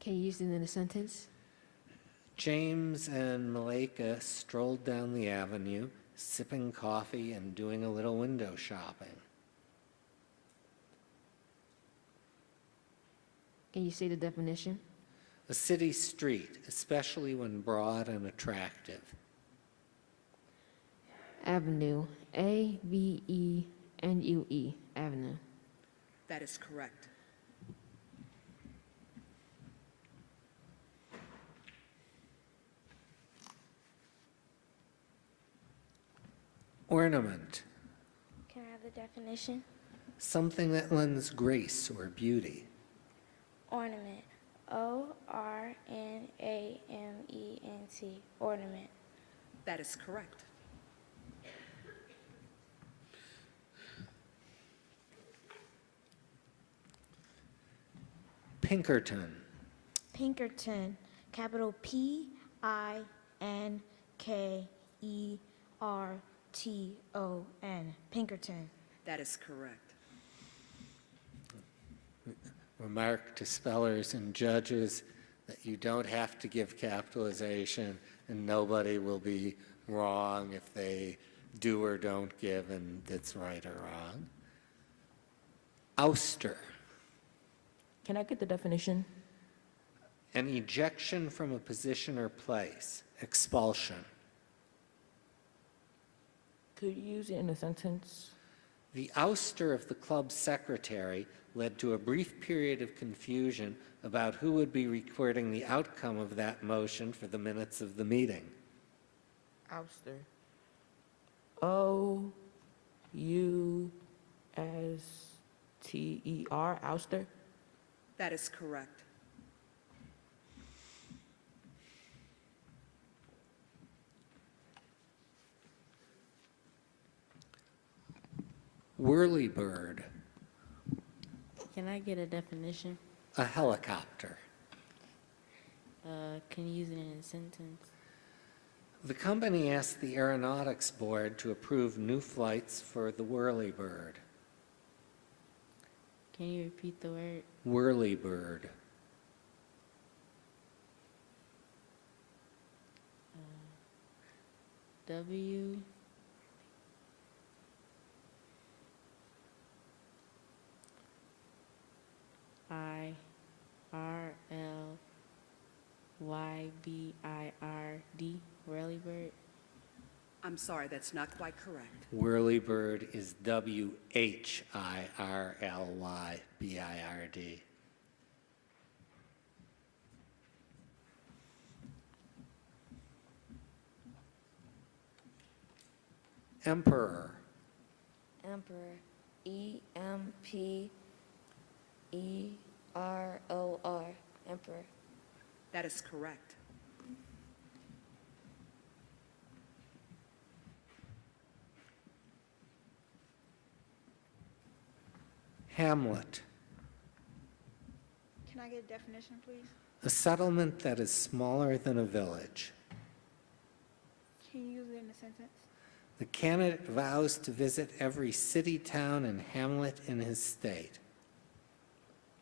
Can you use it in a sentence? James and Malika strolled down the avenue, sipping coffee and doing a little window shopping. Can you say the definition? A city street, especially when broad and attractive. Avenue. A-V-E-N-U-E. Avenue. That is correct. Ornament. Can I have the definition? Something that lends grace or beauty. Ornament. O-R-N-A-M-E-N-T. Ornament. That is correct. Pinkerton. Pinkerton. Capital P-I-N-K-E-R-T-O-N. Pinkerton. That is correct. Remark to spellers and judges that you don't have to give capitalization and nobody will be wrong if they do or don't give and it's right or wrong. Ouster, Can I get the definition? an ejection from a position or place. Expulsion. Could you use it in a sentence? The ouster of the club secretary led to a brief period of confusion about who would be recording the outcome of that motion for the minutes of the meeting. Ouster. O-U-S-T-E-R, ouster? That is correct. Whirlybird, Can I get a definition? a helicopter. Can you use it in a sentence? The company asked the Aeronautics Board to approve new flights for the Whirlybird. Can you repeat the word? Whirlybird. W. I. R. L. Y. B. I. R. D. Whirlybird. I'm sorry, that's not quite correct. Whirlybird is W-H-I-R-L-Y-B-I-R-D. Emperor, Emperor. E-M-P-E-R-O-R. Emperor. That is correct. Hamlet, Can I get a definition, please? a settlement that is smaller than a village. Can you use it in a sentence? The candidate vows to visit every city, town, and hamlet in his state.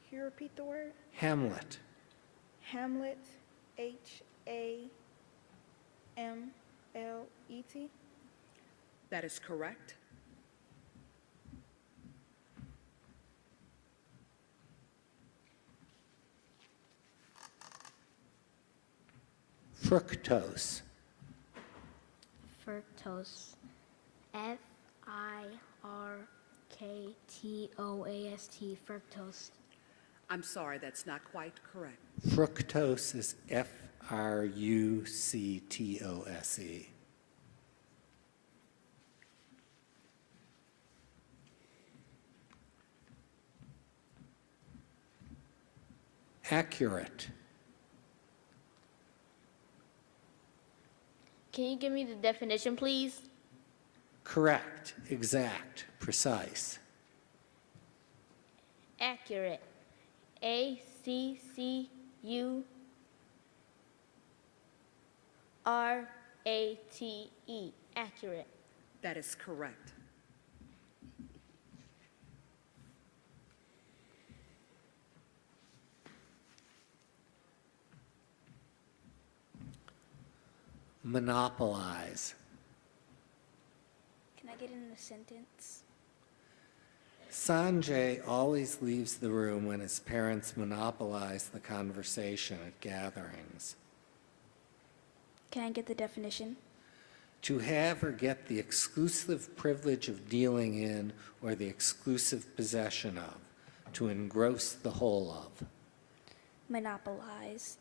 Can you repeat the word? Hamlet, Hamlet. H-A-M-L-E-T. That is correct. fructose, Fructose. F-I-R-K-T-O-A-S-T. Fructose. I'm sorry, that's not quite correct. fructose is F-R-U-C-T-O-S-E. Accurate, Can you give me the definition, please? correct, exact, precise. Accurate. A-C-C-U-R-A-T-E. Accurate. That is correct. Monopolize, Can I get it in a sentence? Sanjay always leaves the room when his parents monopolize the conversation at gatherings. Can I get the definition? To have or get the exclusive privilege of dealing in or the exclusive possession of, to engross the whole of. Monopolize.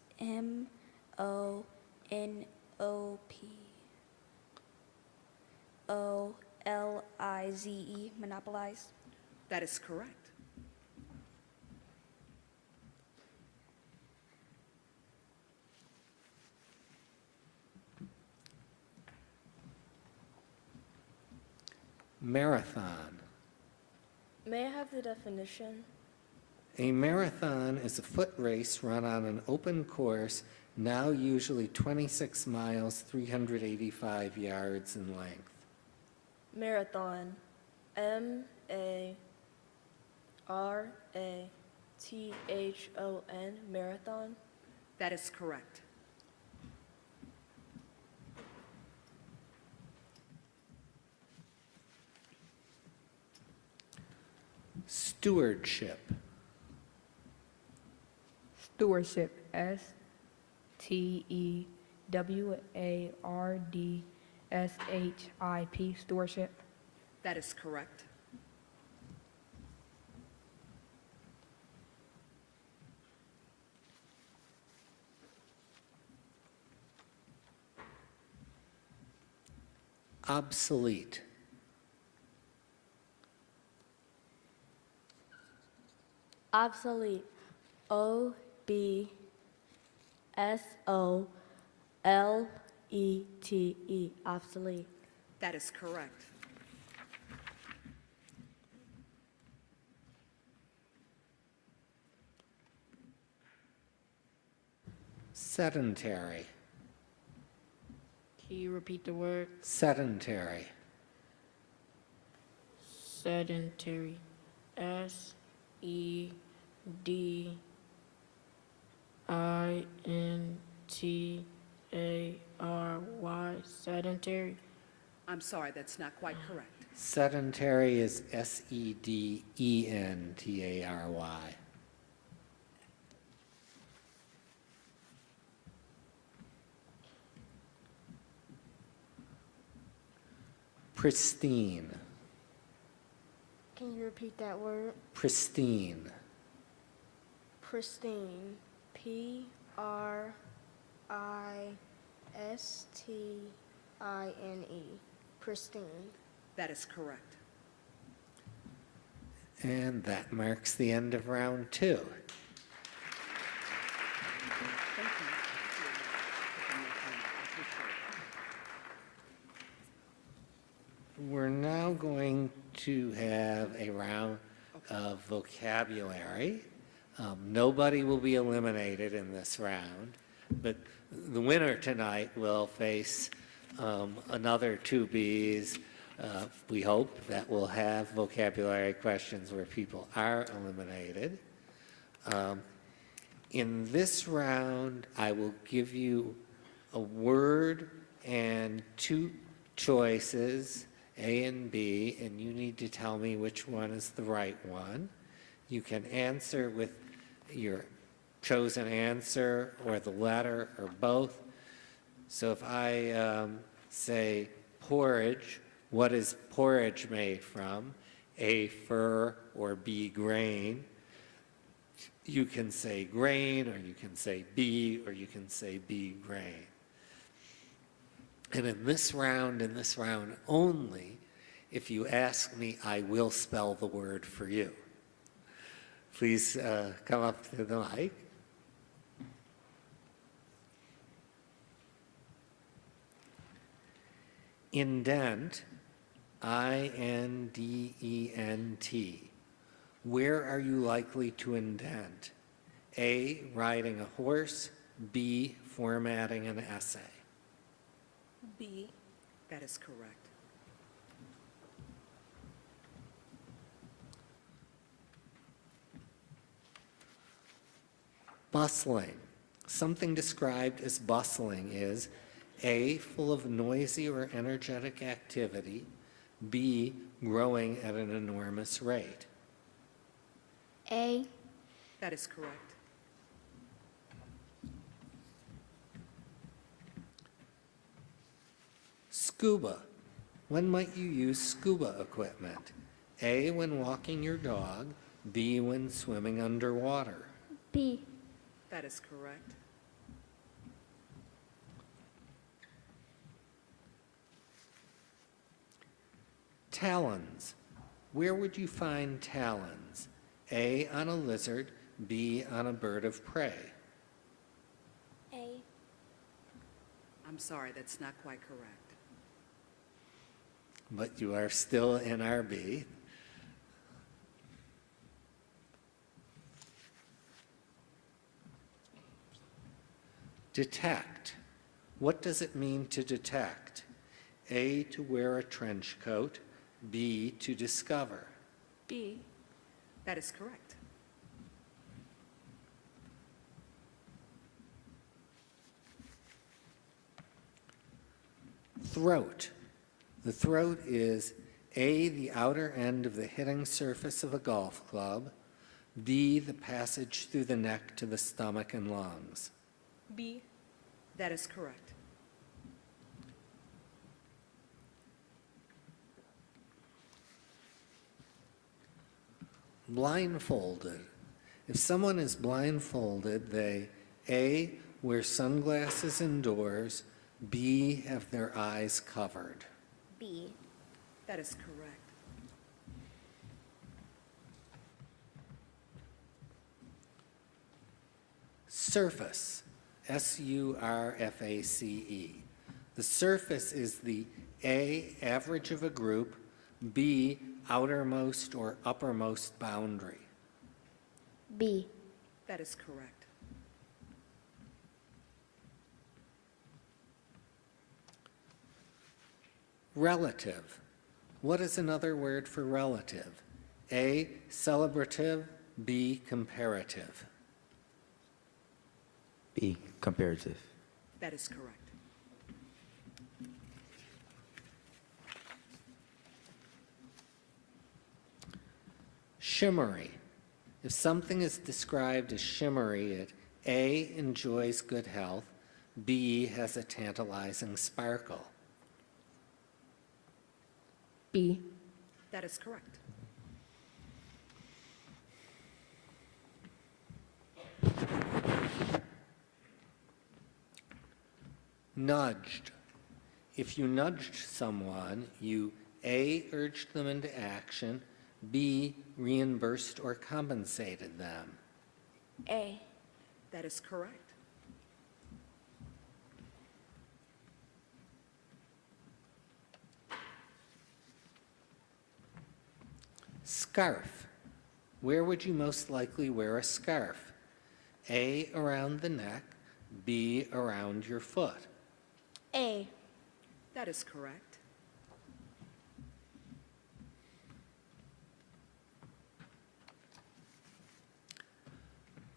M-O-N-O-P-O-L-I-Z-E. Monopolize. That is correct. Marathon. May I have the definition? A marathon is a foot race run on an open course, now usually 26 miles, 385 yards in length. Marathon. M-A-R-A-T-H-O-N. Marathon. That is correct. Stewardship. Stewardship. STEWARDSHIP. Stewardship. That is correct. Obsolete. Obsolete. OBSOLETE. Obsolete. That is correct. Sedentary. Can you repeat the word? Sedentary. Sedentary. SEDINTARY. Sedentary. I'm sorry, that's not quite correct. Sedentary is SEDENTARY. Pristine. Can you repeat that word? Pristine. Pristine. PRISTINE. Pristine. That is correct. And that marks the end of round 2. Thank you. We're now going to have a round of vocabulary. Nobody will be eliminated in this round, but the winner tonight will face another 2Bs. We hope that we'll have vocabulary questions where people are eliminated. In this round, I will give you a word and 2 choices, A and B, and you need to tell me which one is the right one. You can answer with your chosen answer or the letter or both. So if I say porridge, what is porridge made from? A, fur, or B, grain. You can say grain, or you can say B, or you can say B, grain. And in this round only, if you ask me, I will spell the word for you. Please come up to the mic. Indent, INDENT. Where are you likely to indent? A, riding a horse. B, formatting an essay. B. That is correct. Bustling. Something described as bustling is A, full of noisy or energetic activity. B, growing at an enormous rate. A. That is correct. Scuba. When might you use scuba equipment? A, when walking your dog. B, when swimming underwater. B. That is correct. Talons. Where would you find talons? A, on a lizard. B, on a bird of prey. A. I'm sorry, that's not quite correct. But you are still in RB. Detect. What does it mean to detect? A, to wear a trench coat. B, to discover. B. That is correct. Throat. The throat is A, the outer end of the hitting surface of a golf club. B, the passage through the neck to the stomach and lungs. B. That is correct. Blindfolded. If someone is blindfolded, they A, wear sunglasses indoors, B, have their eyes covered. B. That is correct. Surface, S-U-R-F-A-C-E. The surface is the A, average of a group, B, outermost or uppermost boundary. B. That is correct. Relative. What is another word for relative? A, celebrative, B, comparative. B. Comparative. That is correct. Shimmery. If something is described as shimmery, it A, enjoys good health, B, has a tantalizing sparkle. B. That is correct. Nudged. If you nudged someone, you A, urged them into action, B, reimbursed or compensated them. A. That is correct. Scarf. Where would you most likely wear a scarf? A, around the neck, B, around your foot. A. That is correct.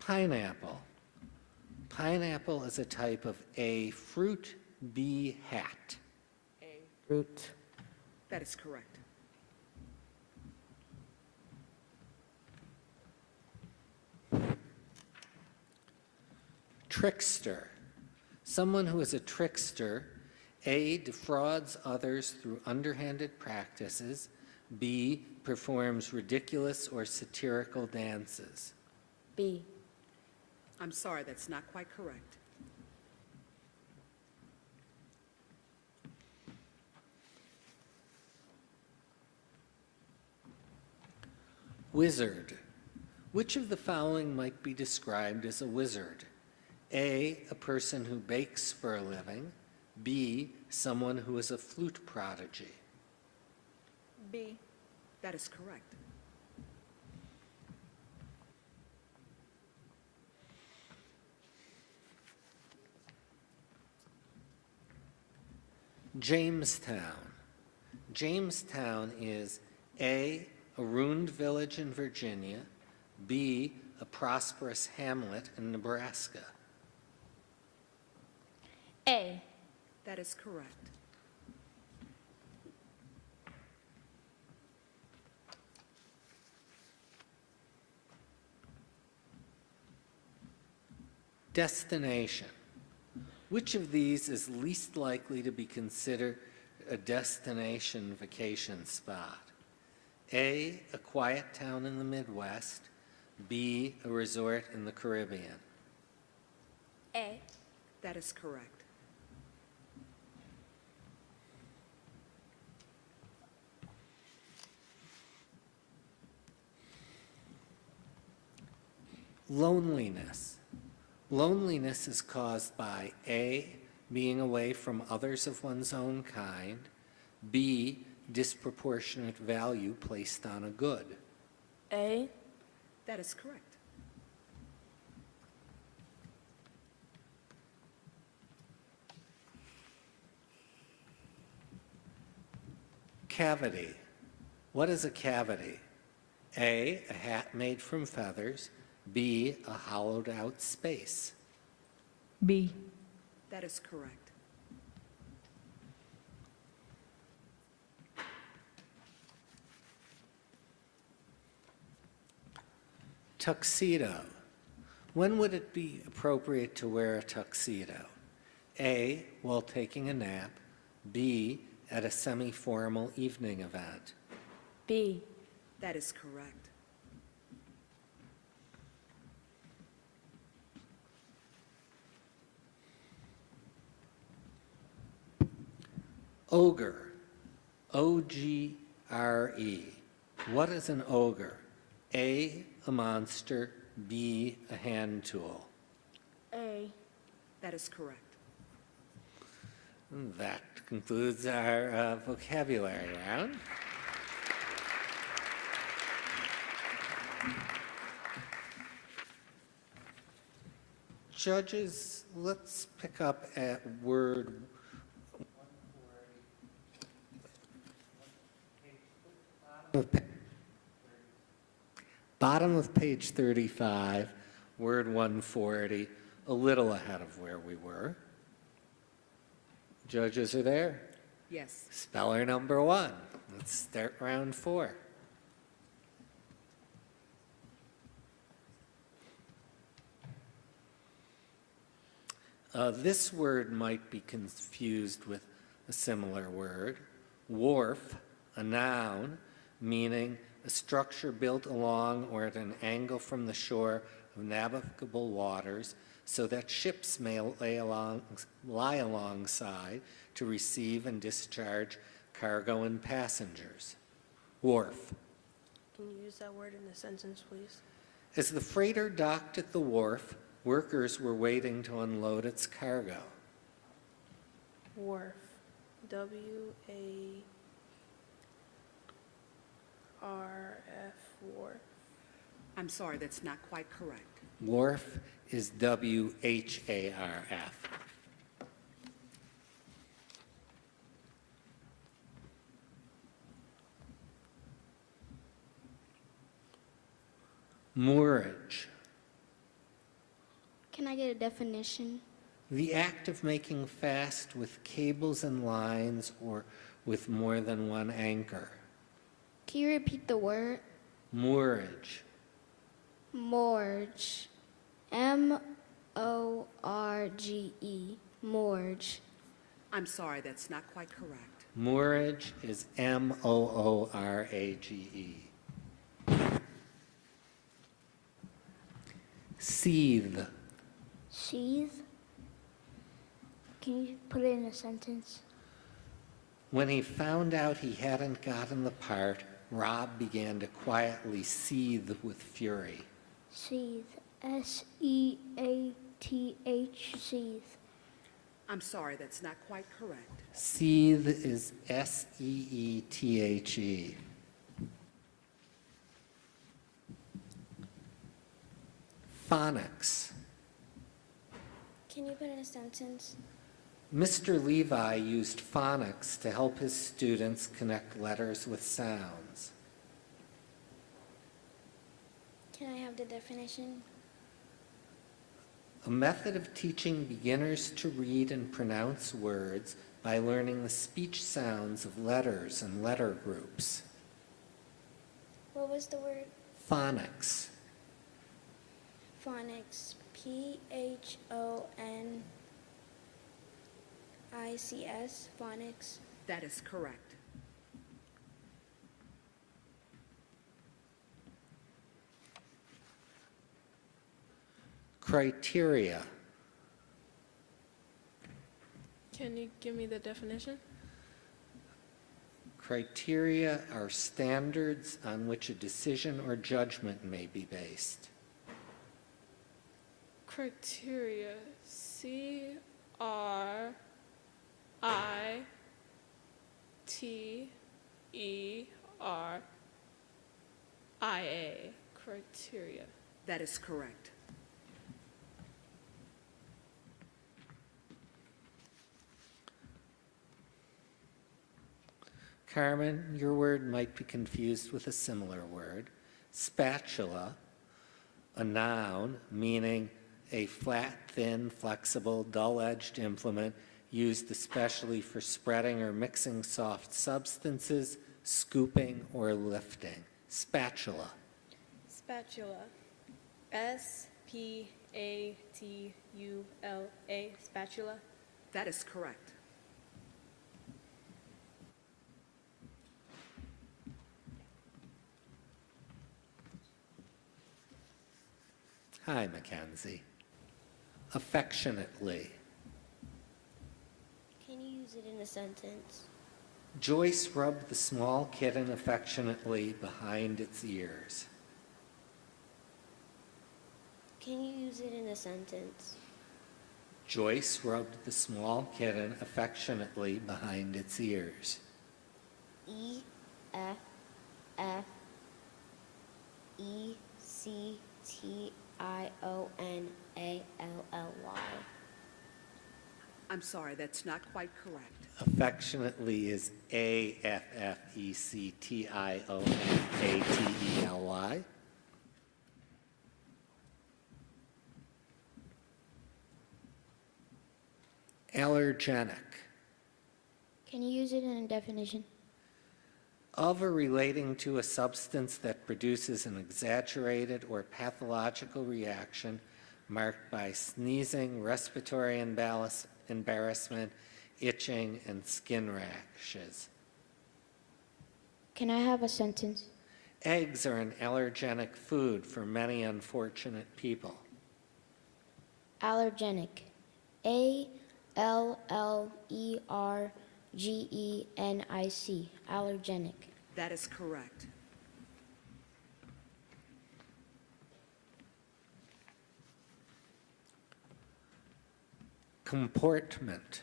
Pineapple. Pineapple is a type of A, fruit, B, hat. Fruit. That is correct. Trickster. Someone who is a trickster, A, defrauds others through underhanded practices, B, performs ridiculous or satirical dances. B. I'm sorry, that's not quite correct. Wizard. Which of the following might be described as a wizard? A, a person who bakes for a living, B, someone who is a flute prodigy. B. That is correct. Jamestown. Jamestown is A, a ruined village in Virginia, B, a prosperous hamlet in Nebraska. A. That is correct. Destination. Which of these is least likely to be considered a destination vacation spot? A, a quiet town in the Midwest, B, a resort in the Caribbean. A. That is correct. Loneliness. Loneliness is caused by A, being away from others of one's own kind, B, disproportionate value placed on a good. A. That is correct. Cavity. What is a cavity? A, a hat made from feathers, B, a hollowed out space. B. That is correct. Tuxedo. When would it be appropriate to wear a tuxedo? A, while taking a nap. B, at a semi-formal evening event. B. That is correct. Ogre. O-G-R-E. What is an ogre? A, a monster. B, a hand tool. A. That is correct. And that concludes our vocabulary round. Judges, let's pick up at word bottom of page 35, word 140, a little ahead of where we were. Judges are there. Yes. Speller number 1. Let's start round 4. This word might be confused with a similar word. Wharf, a noun, meaning a structure built along or at an angle from the shore of navigable waters so that ships may lie alongside to receive and discharge cargo and passengers. Wharf. Can you use that word in a sentence, please? As the freighter docked at the wharf, workers were waiting to unload its cargo. Wharf. W-A-R-F, wharf. I'm sorry, that's not quite correct. Wharf is W-H-A-R-F. Moorage. Can I get a definition? The act of making fast with cables and lines or with more than one anchor. Can you repeat the word? Moorage. Morge. M-O-R-G-E. Morge. I'm sorry, that's not quite correct. Moorage is M-O-O-R-A-G-E. Seethe. Sheath. Can you put it in a sentence? When he found out he hadn't gotten the part, Rob began to quietly seethe with fury. Seethe. S-E-A-T-H. Seethe. I'm sorry, that's not quite correct. Seethe is S-E-E-T-H-E. Phonics. Can you put in a sentence? Mr. Levi used phonics to help his students connect letters with sounds. Can I have the definition? A method of teaching beginners to read and pronounce words by learning the speech sounds of letters and letter groups. What was the word? Phonics. Phonics. P-H-O-N-I-C-S. Phonics. That is correct. Criteria. Can you give me the definition? Criteria are standards on which a decision or judgment may be based. Criteria. C-R-I-T-E-R-I-A. Criteria. That is correct. Carmen, your word might be confused with a similar word. Spatula, a noun meaning a flat, thin, flexible, dull-edged implement used especially for spreading or mixing soft substances, scooping, or lifting. Spatula. Spatula. S-P-A-T-U-L-A, spatula? That is correct. Hi, Mackenzie. Affectionately. Can you use it in a sentence? Joyce rubbed the small kitten affectionately behind its ears. Can you use it in a sentence? Joyce rubbed the small kitten affectionately behind its ears. E F F E C T I O N A L L Y. I'm sorry, that's not quite correct. Affectionately is Affectionately. Allergenic. Can you use it in a definition? Of or relating to a substance that produces an exaggerated or pathological reaction marked by sneezing, respiratory embarrassment, itching, and skin rashes. Can I have a sentence? Eggs are an allergenic food for many unfortunate people. Allergenic. ALLERGENIC. Allergenic. That is correct. Comportment.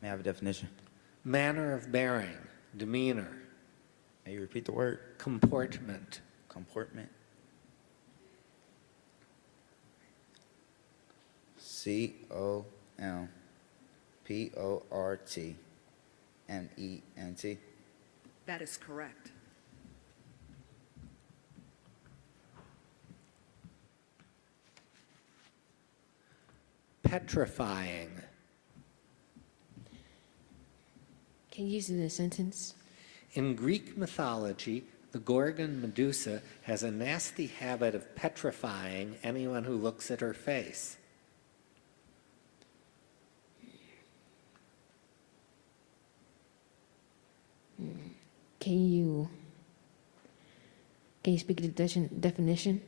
May I have a definition? Manner of bearing, demeanor. May you repeat the word? Comportment. Comportment. COMPORTMENT. That is correct. Petrifying. Can you use it in a sentence? In Greek mythology, the Gorgon Medusa has a nasty habit of petrifying anyone who looks at her face. Can you speak the definition?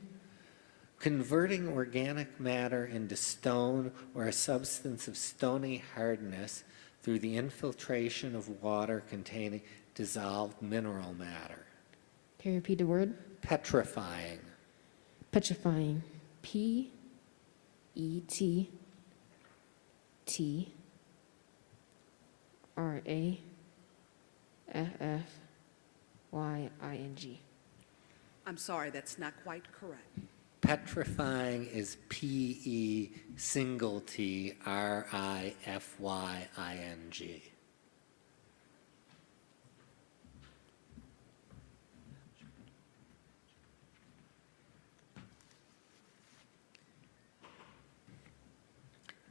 Converting organic matter into stone or a substance of stony hardness through the infiltration of water containing dissolved mineral matter. Can you repeat the word? Petrifying. Petrifying. PETTRAFFYING. I'm sorry, that's not quite correct. Petrifying is PETRIFYING.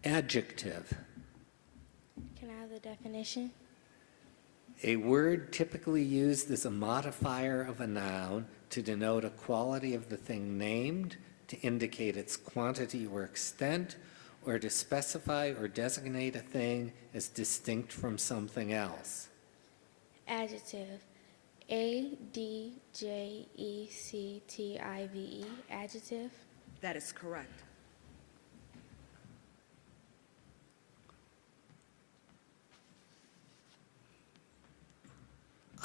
Adjective. Can I have the definition? A word typically used as a modifier of a noun to denote a quality of the thing named, to indicate its quantity or extent, or to specify or designate a thing as distinct from something else. Adjective. ADJECTIVE. Adjective. That is correct.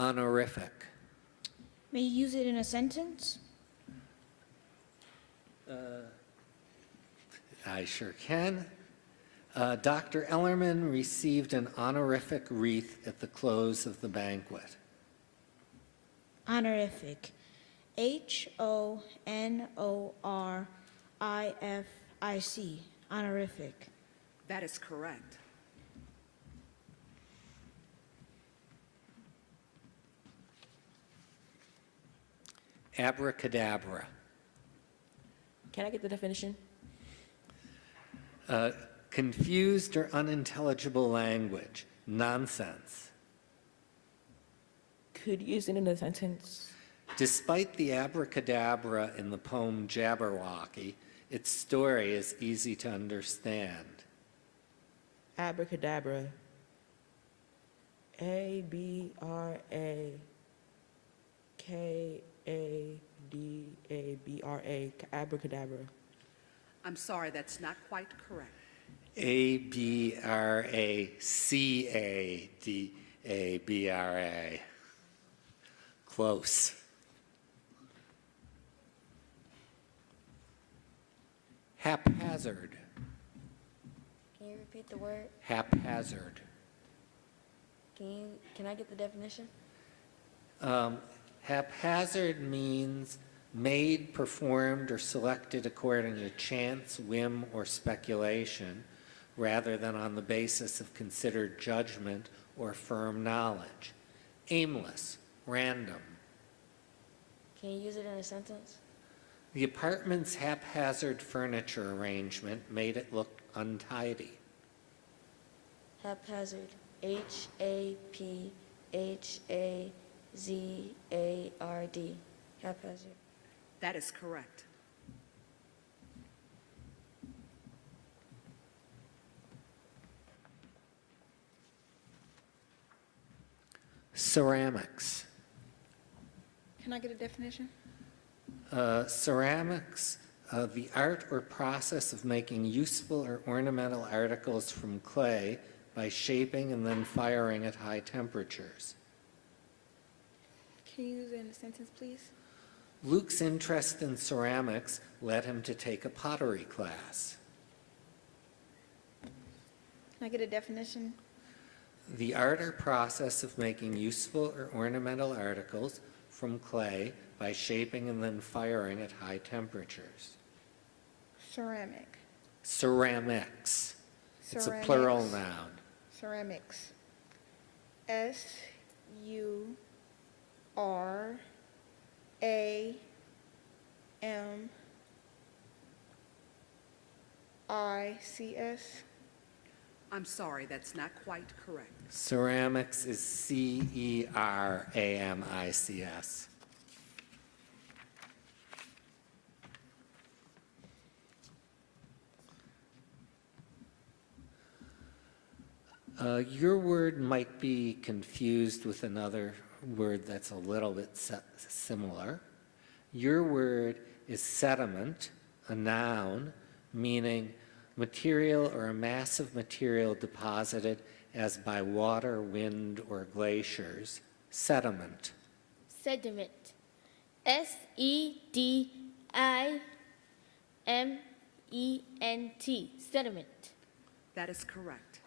Honorific. May you use it in a sentence? I sure can. Dr. Ellerman received an honorific wreath at the close of the banquet. Honorific. HONORIFIC. Honorific. That is correct. Abracadabra. Can I get the definition? Confused or unintelligible language. Nonsense. Could you use it in a sentence? Despite the abracadabra in the poem Jabberwocky, its story is easy to understand. Abracadabra. A-B-R-A-K-A-D-A-B-R-A. Abracadabra. I'm sorry, that's not quite correct. A-B-R-A-C-A-D-A-B-R-A. Close. Haphazard. Can you repeat the word? Haphazard. Can I get the definition? Haphazard means made, performed, or selected according to chance, whim, or speculation, rather than on the basis of considered judgment or firm knowledge. Aimless, random. Can you use it in a sentence? The apartment's haphazard furniture arrangement made it look untidy. Haphazard. H-A-P-H-A-Z-A-R-D. Haphazard. That is correct. Ceramics. Can I get a definition? Ceramics, the art or process of making useful or ornamental articles from clay by shaping and then firing at high temperatures. Can you use it in a sentence, please? Luke's interest in ceramics led him to take a pottery class. Can I get a definition? The art or process of making useful or ornamental articles from clay by shaping and then firing at high temperatures. Ceramic. Ceramics. It's a plural Ceramics. noun. Ceramics. S-U-R-A-M-I-C-S. I'm sorry, that's not quite correct. Ceramics is C-E-R-A-M-I-C-S. Your word might be confused with another word that's a little bit similar. Your word is sediment, a noun, meaning material or a mass of material deposited as by water, wind, or glaciers. Sediment. Sediment. S-E-D-I-M-E-N-T. Sediment. That is correct.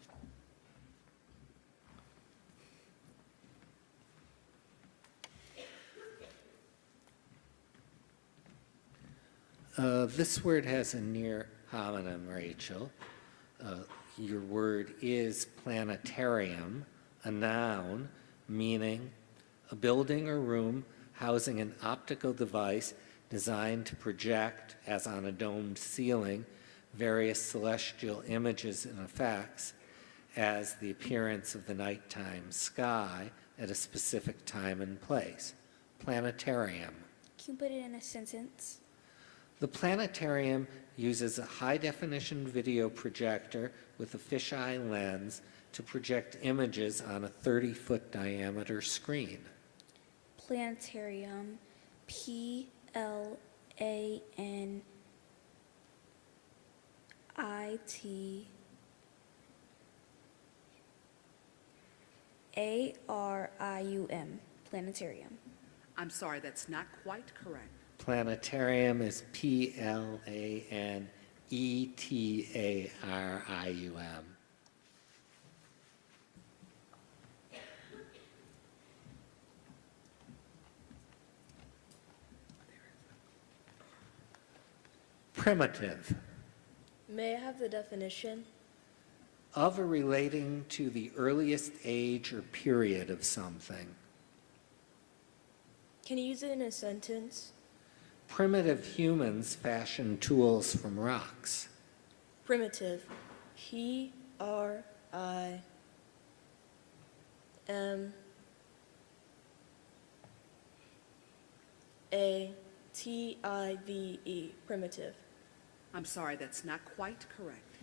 This word has a near homonym, Rachel. Your word is planetarium, a noun meaning a building or room housing an optical device designed to project, as on a domed ceiling, various celestial images and effects as the appearance of the nighttime sky at a specific time and place. Planetarium. Can you put it in a sentence? The planetarium uses a high-definition video projector with a fisheye lens to project images on a 30-foot diameter screen. Planetarium. P-L-A-N-I-T-A-R-I-U-M. Planetarium. I'm sorry, that's not quite correct. Planetarium is P-L-A-N-E-T-A-R-I-U-M. Primitive. May I have the definition? Of or relating to the earliest age or period of something. Can you use it in a sentence? Primitive humans fashioned tools from rocks. Primitive. P-R-I-M Primitive. I'm sorry, that's not quite correct.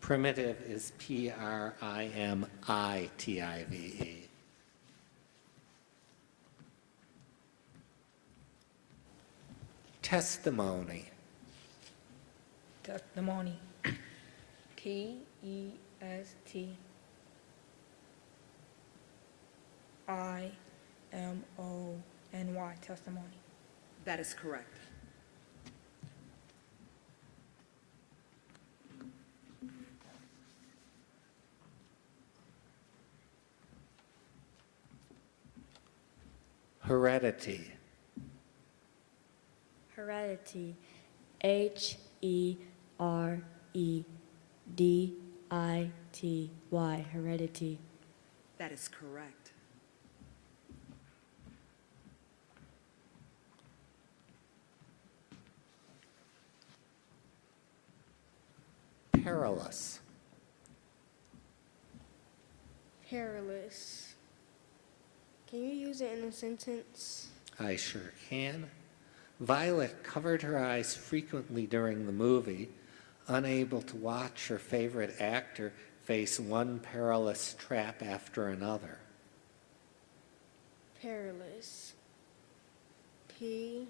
Primitive is Primitive. Testimony. Testimony. Testimony. Testimony. That is correct. Heredity. Heredity. Heredity. Heredity. That is correct. Perilous. Perilous. Can you use it in a sentence? I sure can. Violet covered her eyes frequently during the movie, unable to watch her favorite actor face one perilous trap after another. Perilous. P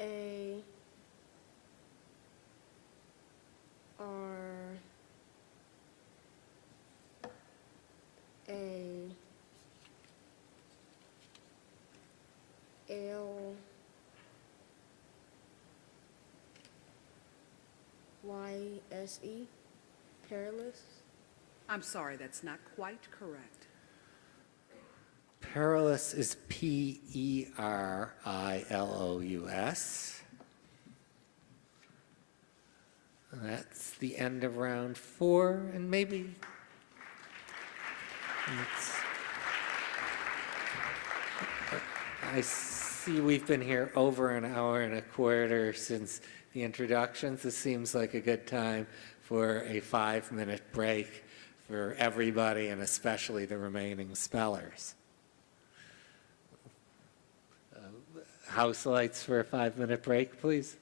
A R A L Y S E. Perilous. I'm sorry, that's not quite correct. Perilous is Perilous. That's the end of round 4, and maybe I see we've been here over an hour and a quarter since the introductions. This seems like a good time for a 5-minute break for everybody, and especially the remaining spellers. House lights for a 5-minute break, please.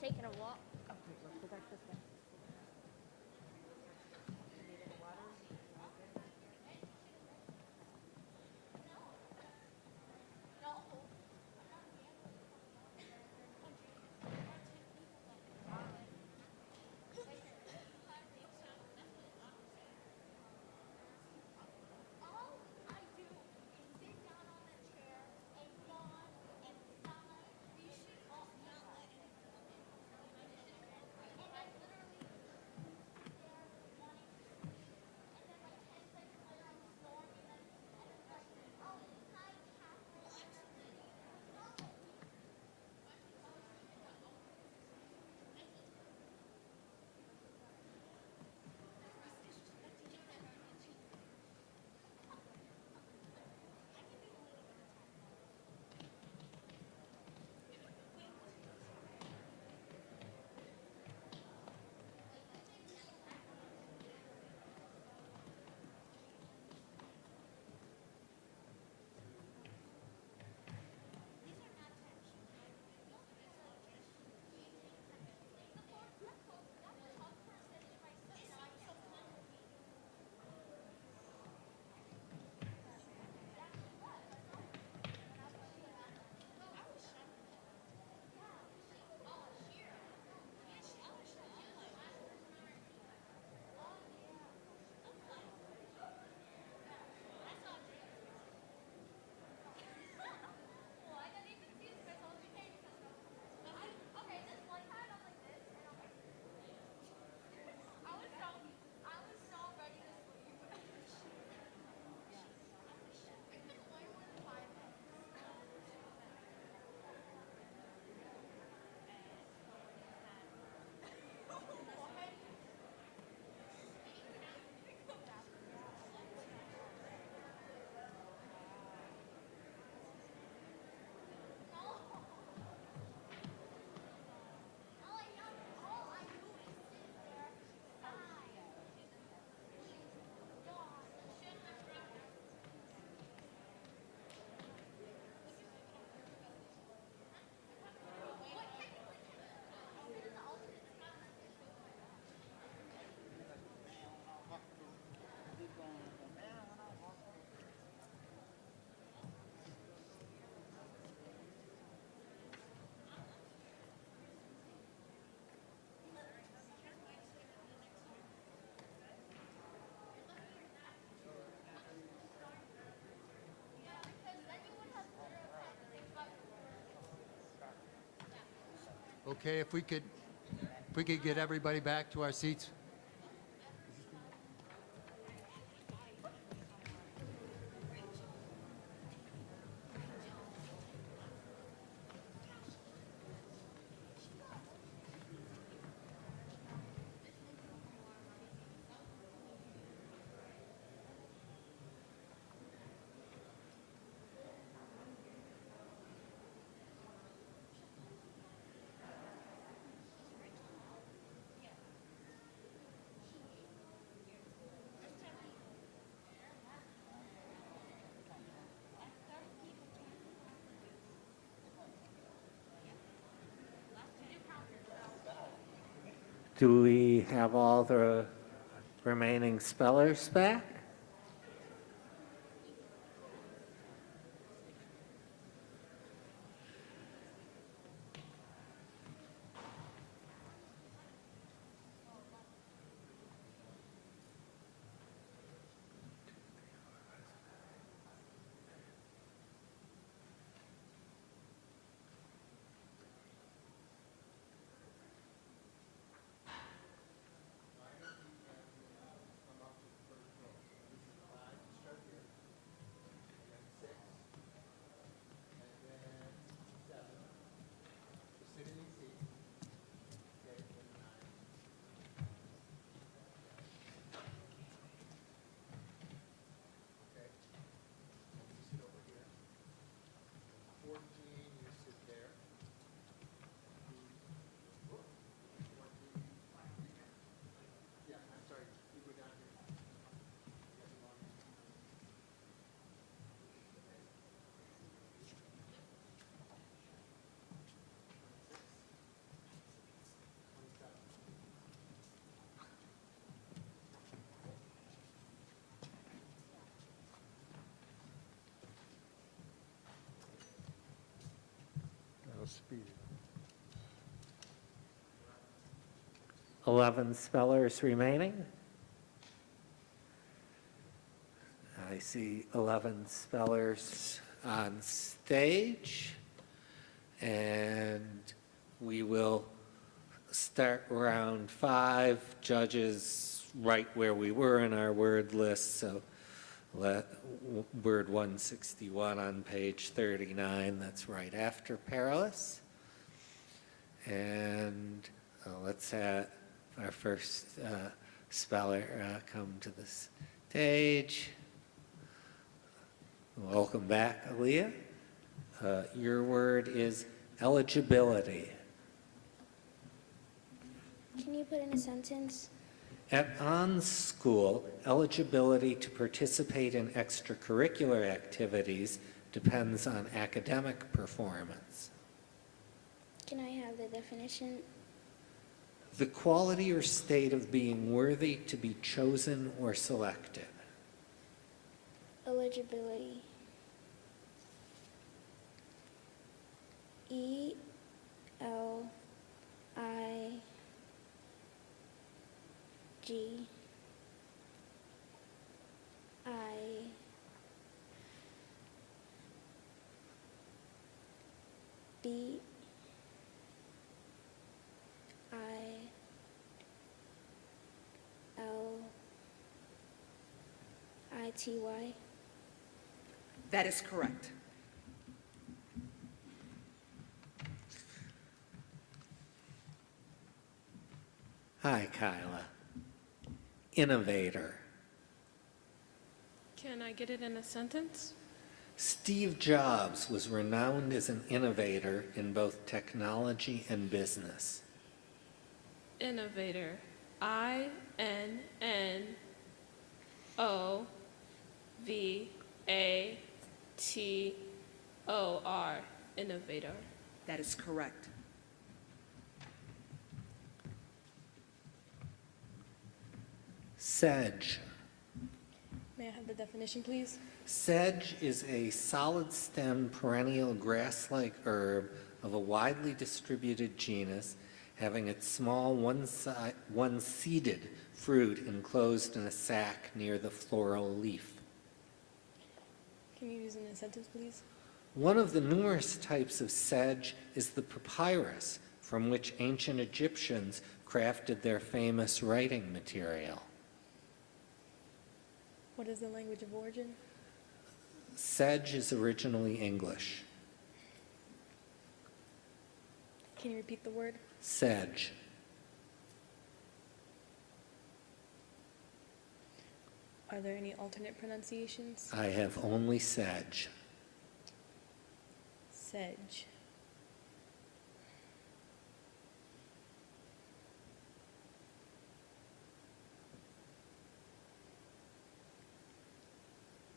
taking a walk. Okay, if we could get everybody back to our seats. Do we have all the remaining spellers back? 11 spellers remaining. I see 11 spellers on stage, and we will start round 5. Judges right where we were in our word list, so word 161 on page 39, that's right after perilous. And let's have our first speller come to the stage. Welcome back, Aaliyah. Your word is eligibility. Can you put in a sentence? At On School, eligibility to participate in extracurricular activities depends on academic performance. Can I have the definition? The quality or state of being worthy to be chosen or selected. Eligibility. Eligibility. That is correct. Hi, Kyla. Innovator. Can I get it in a sentence? Steve Jobs was renowned as an innovator in both technology and business. Innovator. INNOVATOR. Innovator. That is correct. Sedge. May I have the definition, please? Sedge is a solid-stem perennial grass-like herb of a widely distributed genus, having its small one-seeded fruit enclosed in a sac near the floral leaf. Can you use it in a sentence, please? One of the numerous types of sedge is the papyrus, from which ancient Egyptians crafted their famous writing material. What is the language of origin? Sedge is originally English. Can you repeat the word? Sedge. Are there any alternate pronunciations? I have only sedge. Sedge.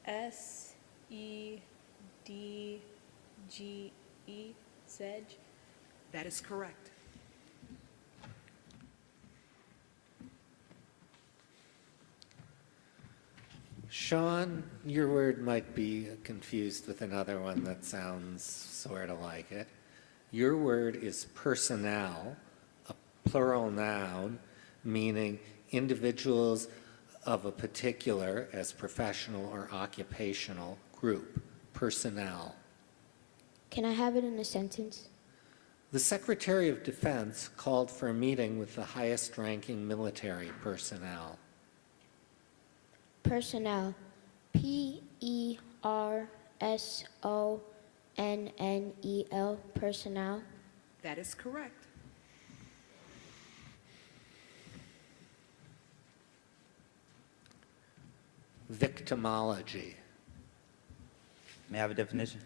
S-E-D-G-E, sedge. That is correct. Sean, your word might be confused with another one that sounds sort of like it. Your word is personnel, a plural noun, meaning individuals of a particular, as professional or occupational, group. Personnel. Can I have it in a sentence? The Secretary of Defense called for a meeting with the highest-ranking military personnel. Personnel. P-E-R-S-O-N-N-E-L. Personnel. That is correct. Victimology. May I have a definition?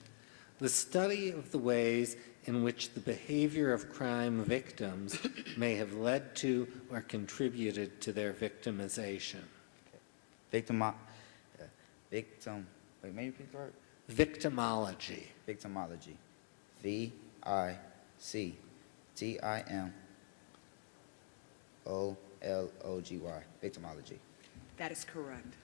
The study of the ways in which the behavior of crime victims may have led to or contributed to their victimization. Wait, may you repeat the word? Victimology. Victimology. V-I-C-T-I-M-O-L-O-G-Y. Victimology. That is correct.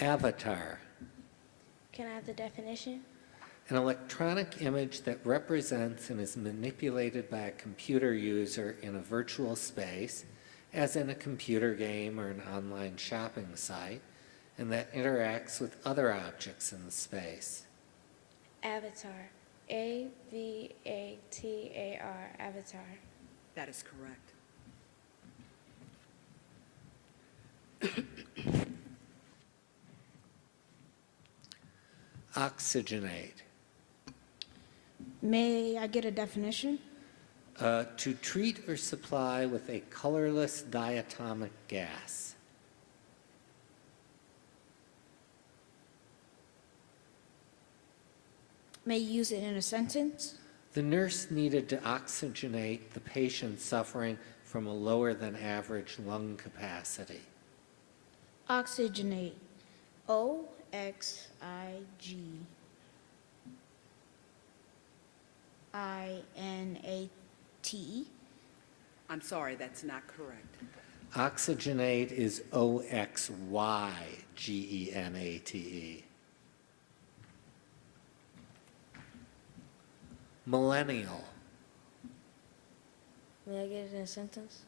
Avatar. Can I have the definition? An electronic image that represents and is manipulated by a computer user in a virtual space, as in a computer game or an online shopping site, and that interacts with other objects in the space. Avatar. Avatar. Avatar. That is correct. Oxygenate. May I get a definition? To treat or supply with a colorless diatomic gas. May you use it in a sentence? The nurse needed to oxygenate the patient suffering from a lower than average lung capacity. Oxygenate. O-X-I-G-I-N-A-T-E. I'm sorry, that's not correct. Oxygenate is O-X-Y-G-E-N-A-T-E. Millennial. May I get it in a sentence?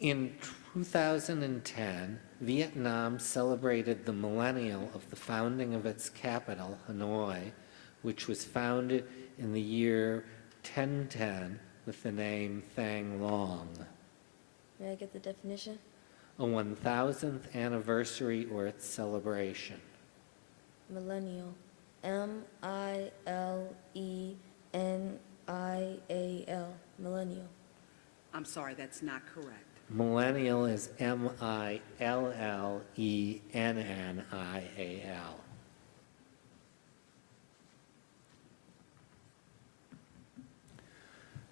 In 2010, Vietnam celebrated the millennial of the founding of its capital, Hanoi, which was founded in the year 1010 with the name Thang Long. May I get the definition? A 1000th anniversary or its celebration. Millennial. M-I-L-E-N-I-A-L. Millennial. I'm sorry, that's not correct. Millennial is M-I-L-L-E-N-N-I-A-L.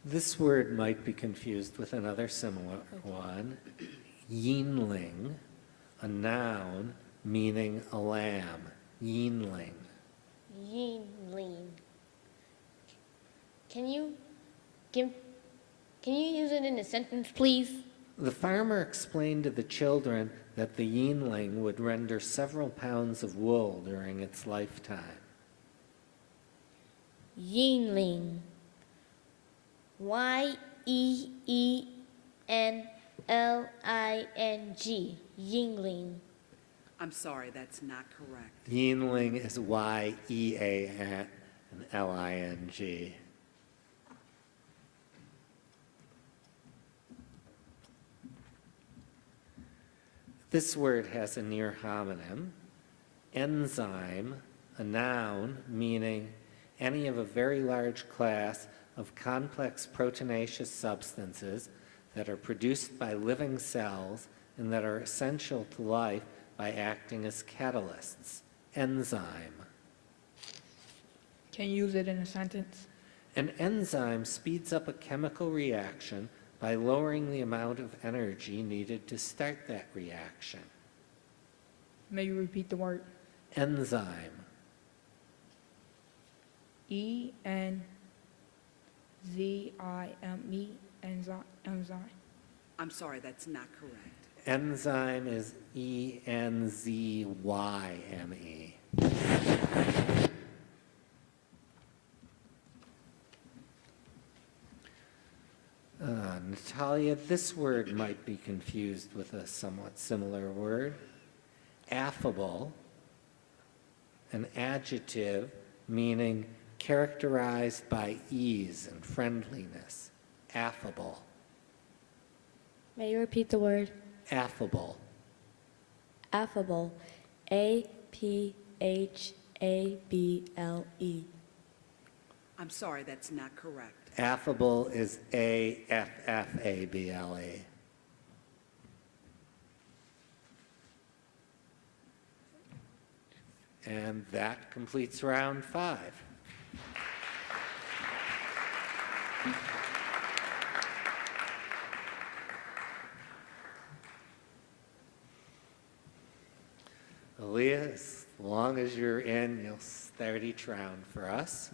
This word might be confused with another similar one. Yinling, a noun meaning a lamb. Yinling. Yingling. Can you use it in a sentence, please? The farmer explained to the children that the yinling would render several pounds of wool during its lifetime. Yingling. Y-E-E-N-L-I-N-G. Yingling. I'm sorry, that's not correct. Yinling is Y-E-A-N-L-I-N-G. This word has a near homonym. Enzyme, a noun meaning any of a very large class of complex proteinaceous substances that are produced by living cells and that are essential to life by acting as catalysts. Enzyme. Can you use it in a sentence? An enzyme speeds up a chemical reaction by lowering the amount of energy needed to start that reaction. May you repeat the word? Enzyme. E-N-Z-I-M-E, enzyme. I'm sorry, that's not correct. Enzyme is E-N-Z-Y-M-E. Natalia, this word might be confused with a somewhat similar word. Affable, an adjective meaning characterized by ease and friendliness. Affable. May you repeat the word? Affable. Affable. A-P-H-A-B-L-E. I'm sorry, that's not correct. Affable is A-F-F-A-B-L-E. And that completes round 5. Aaliyah, as long as you're in, you'll start each round for us.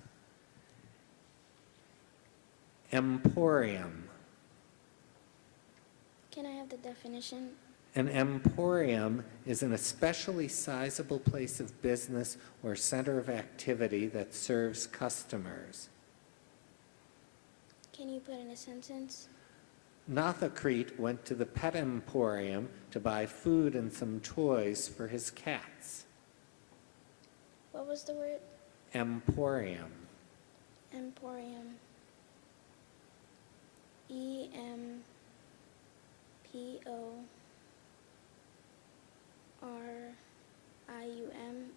Emporium. Can I have the definition? An emporium is an especially sizable place of business or center of activity that serves customers. Can you put in a sentence? Nathakrit went to the pet emporium to buy food and some toys for his cats. What was the word? Emporium. Emporium. EMPORIUM.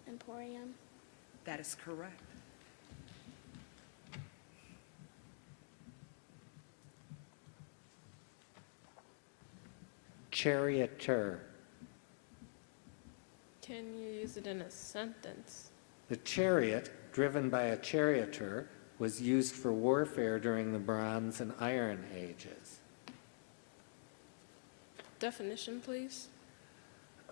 Emporium. That is correct. Charioteer. Can you use it in a sentence? The chariot, driven by a charioteer, was used for warfare during the Bronze and Iron Ages. Definition, please.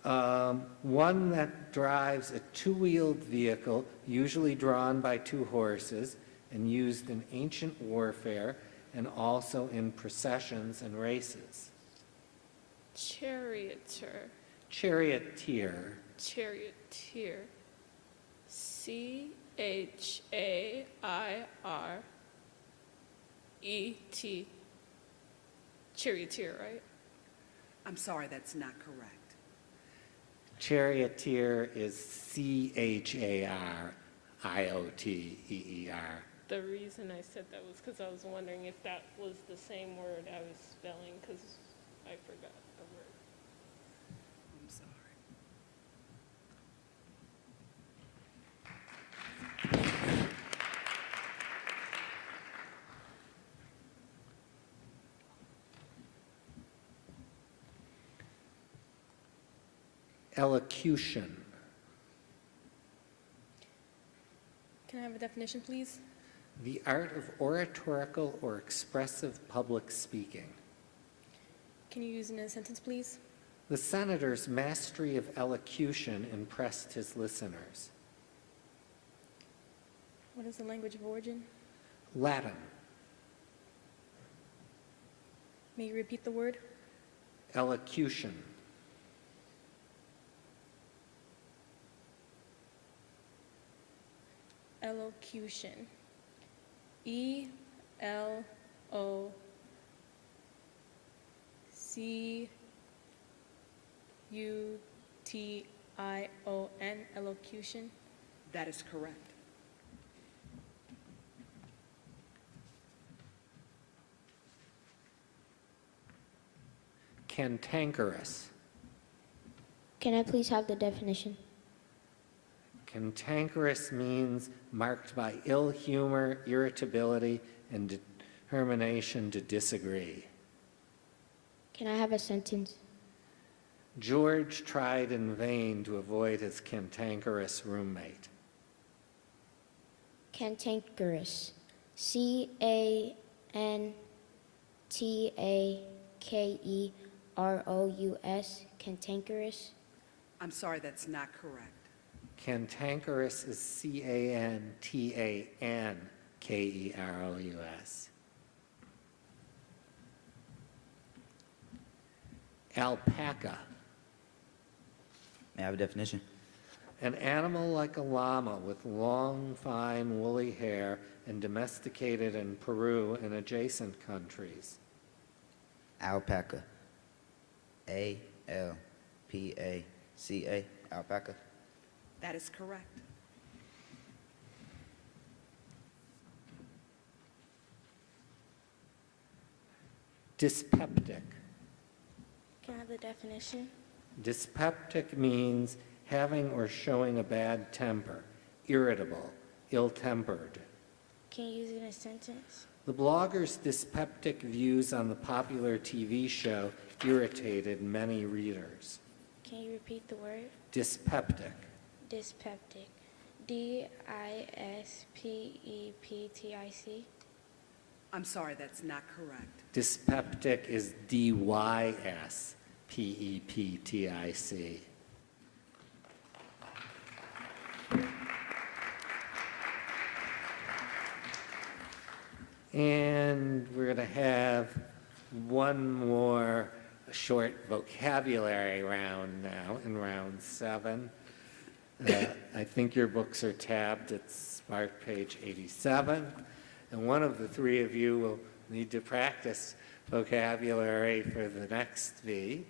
One that drives a two-wheeled vehicle, usually drawn by two horses, and used in ancient warfare and also in processions and races. Charioteer. Charioteer. Charioteer. CHAIRET. Charioteer, right? I'm sorry, that's not correct. Charioteer is CHARIOTEER. The reason I said that was because I was wondering if that was the same word I was spelling, because I forgot the word. I'm sorry. Elocution. Can I have a definition, please? The art of oratorical or expressive public speaking. Can you use it in a sentence, please? The senator's mastery of elocution impressed his listeners. What is the language of origin? Latin. May you repeat the word? Elocution. Elocution. ELOCUTION. Elocution. That is correct. Cantankerous. Can I please have the definition? Cantankerous means marked by ill humor, irritability, and determination to disagree. Can I have a sentence? George tried in vain to avoid his cantankerous roommate. Cantankerous. CANTAKEROUS. Cantankerous. I'm sorry, that's not correct. Cantankerous is CANTANKEROUS. Alpaca. May I have a definition? An animal like a llama with long, fine, woolly hair and domesticated in Peru and adjacent countries. Alpaca. ALPACA. Alpaca. That is correct. Dyspeptic. Can I have the definition? Dyspeptic means having or showing a bad temper, irritable, ill-tempered. Can you use it in a sentence? The blogger's dyspeptic views on the popular TV show irritated many readers. Can you repeat the word? Dyspeptic. Dyspeptic. DISPEPTIC. I'm sorry, that's not correct. Dyspeptic is DYSPEPTIC. And we're going to have one more a short vocabulary round now in round 7. I think your books are tabbed at Smart Page 87, and one of the 3 of you will need to practice vocabulary for the next V.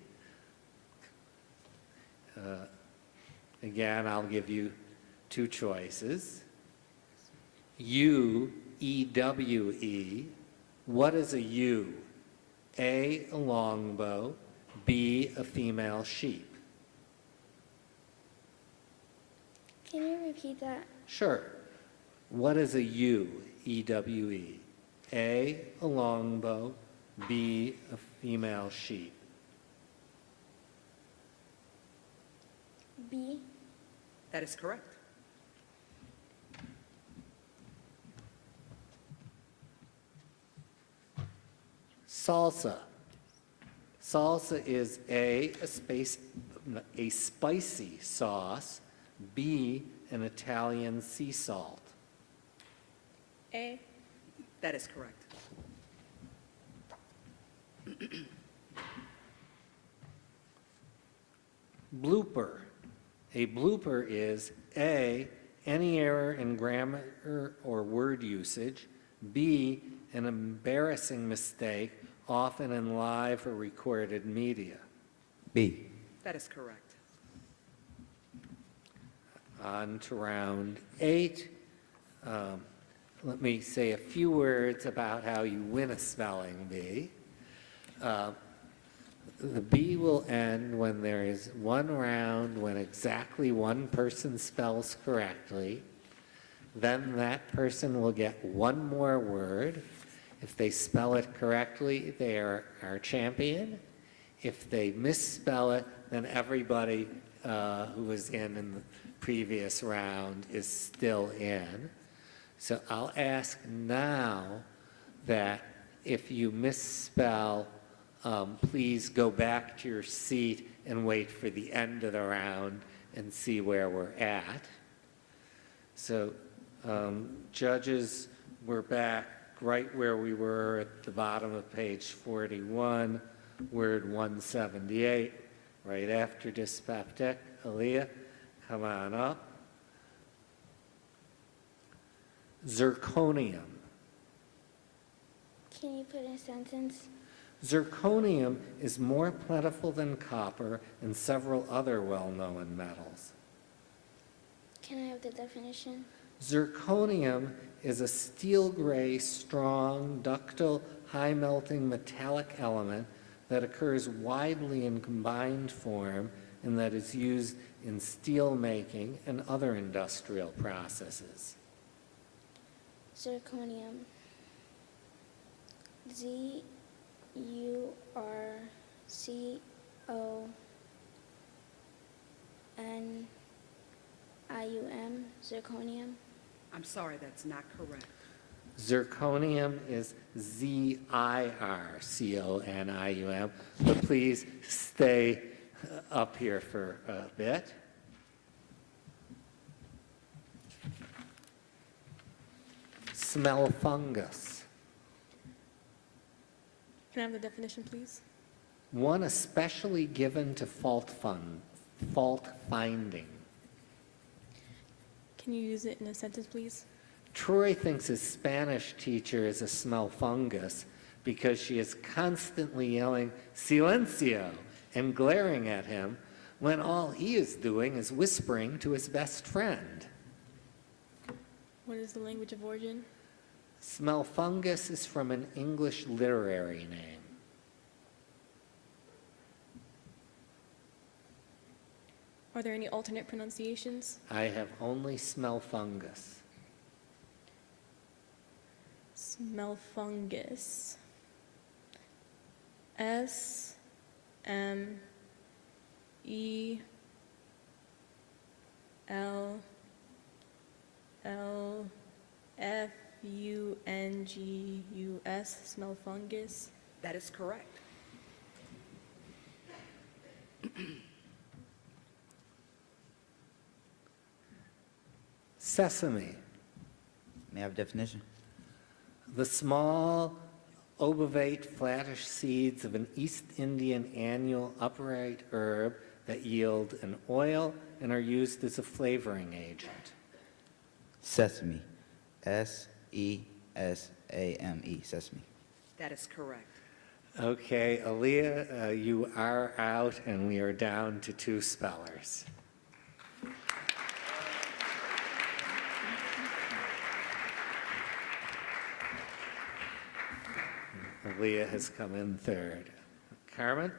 Again, I'll give you 2 choices. U, E-W-E. What is a U? A longbow, B, a female sheep. Can you repeat that? Sure. What is a U, E-W-E? A longbow, B, a female sheep. B. That is correct. Salsa. Salsa is a spicy sauce, B, an Italian sea salt. A. That is correct. Blooper. A blooper is A, any error in grammar or word usage, B, an embarrassing mistake, often in live or recorded media. B. That is correct. On to round 8. Let me say a few words about how you win a spelling bee. The bee will end when there is one round when exactly one person spells correctly. Then that person will get one more word. If they spell it correctly, they are our champion. If they misspell it, then everybody who was in the previous round is still in. So I'll ask now that if you misspell, please go back to your seat and wait for the end of the round and see where we're at. So judges, we're back right where we were at the bottom of page 41, word 178, right after dyspeptic. Aaliyah, come on up. Zirconium. Can you put in a sentence? Zirconium is more plentiful than copper and several other well-known metals. Can I have the definition? Zirconium is a steel gray, strong, ductile, high-melting metallic element that occurs widely in combined form and that is used in steel making and other industrial processes. Zirconium. Z-U-R-C-O-N-I-U-M. Zirconium. I'm sorry, that's not correct. Zirconium is Z-I-R-C-O-N-I-U-M, but please stay up here for a bit. Smell fungus. Can I have the definition, please? One especially given to fault finding. Can you use it in a sentence, please? Troy thinks his Spanish teacher is a smell fungus because she is constantly yelling, "Silencio," and glaring at him when all he is doing is whispering to his best friend. What is the language of origin? Smell fungus is from an English literary name. Are there any alternate pronunciations? I have only smell fungus. Smell fungus. S-M-E-L-L-F-U-N-G-U-S. Smell fungus. That is correct. Sesame. May I have definition? The small obovate, flattish seeds of an East Indian annual upright herb that yield an oil and are used as a flavoring agent. Sesame. S-E-S-A-M-E. Sesame. That is correct. Okay, Aaliyah, you are out, and we are down to 2 spellers. Aaliyah has come in third. Carmen?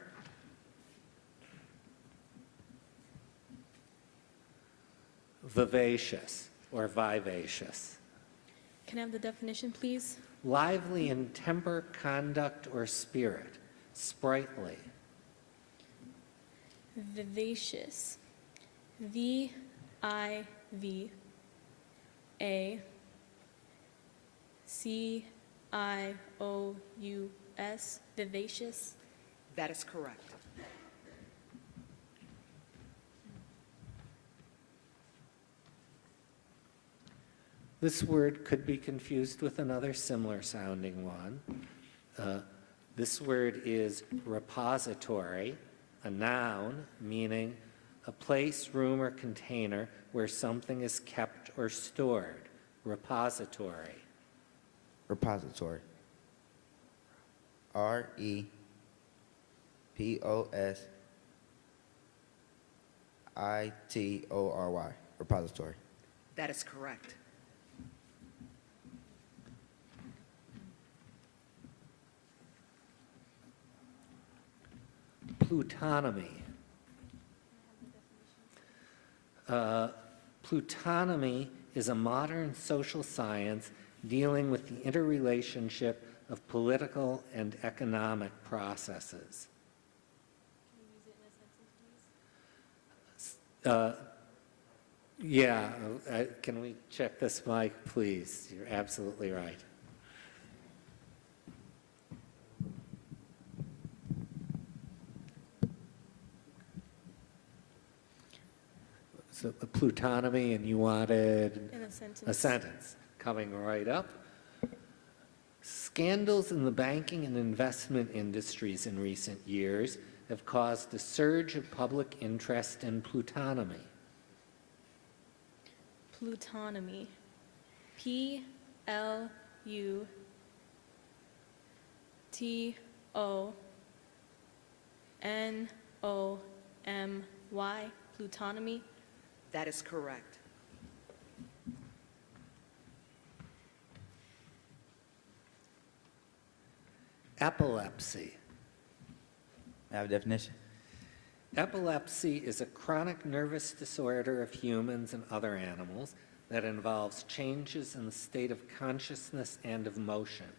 Vivacious or vivacious. Can I have the definition, please? Lively in temper, conduct, or spirit. Sprightly. Vivacious. V-I-V-A-C-I-O-U-S. Vivacious. That is correct. This word could be confused with another similar sounding one. This word is repository, a noun meaning a place, room, or container where something is kept or stored. Repository. Repository. R-E-P-O-S-I-T-O-R-Y. Repository. That is correct. Plutonomy. Plutonomy is a modern social science dealing with the interrelationship of political and economic processes. Can you use it in a sentence, please? Yeah, can we check this mic, please? You're absolutely right. So plutonomy, and you wanted In a sentence. a sentence. Coming right up. Scandals in the banking and investment industries in recent years have caused a surge of public interest in plutonomy. Plutonomy. P-L-U-T-O-N-O-M-Y. Plutonomy. That is correct. Epilepsy. I have a definition. Epilepsy is a chronic nervous disorder of humans and other animals that involves changes in the state of consciousness and of motion.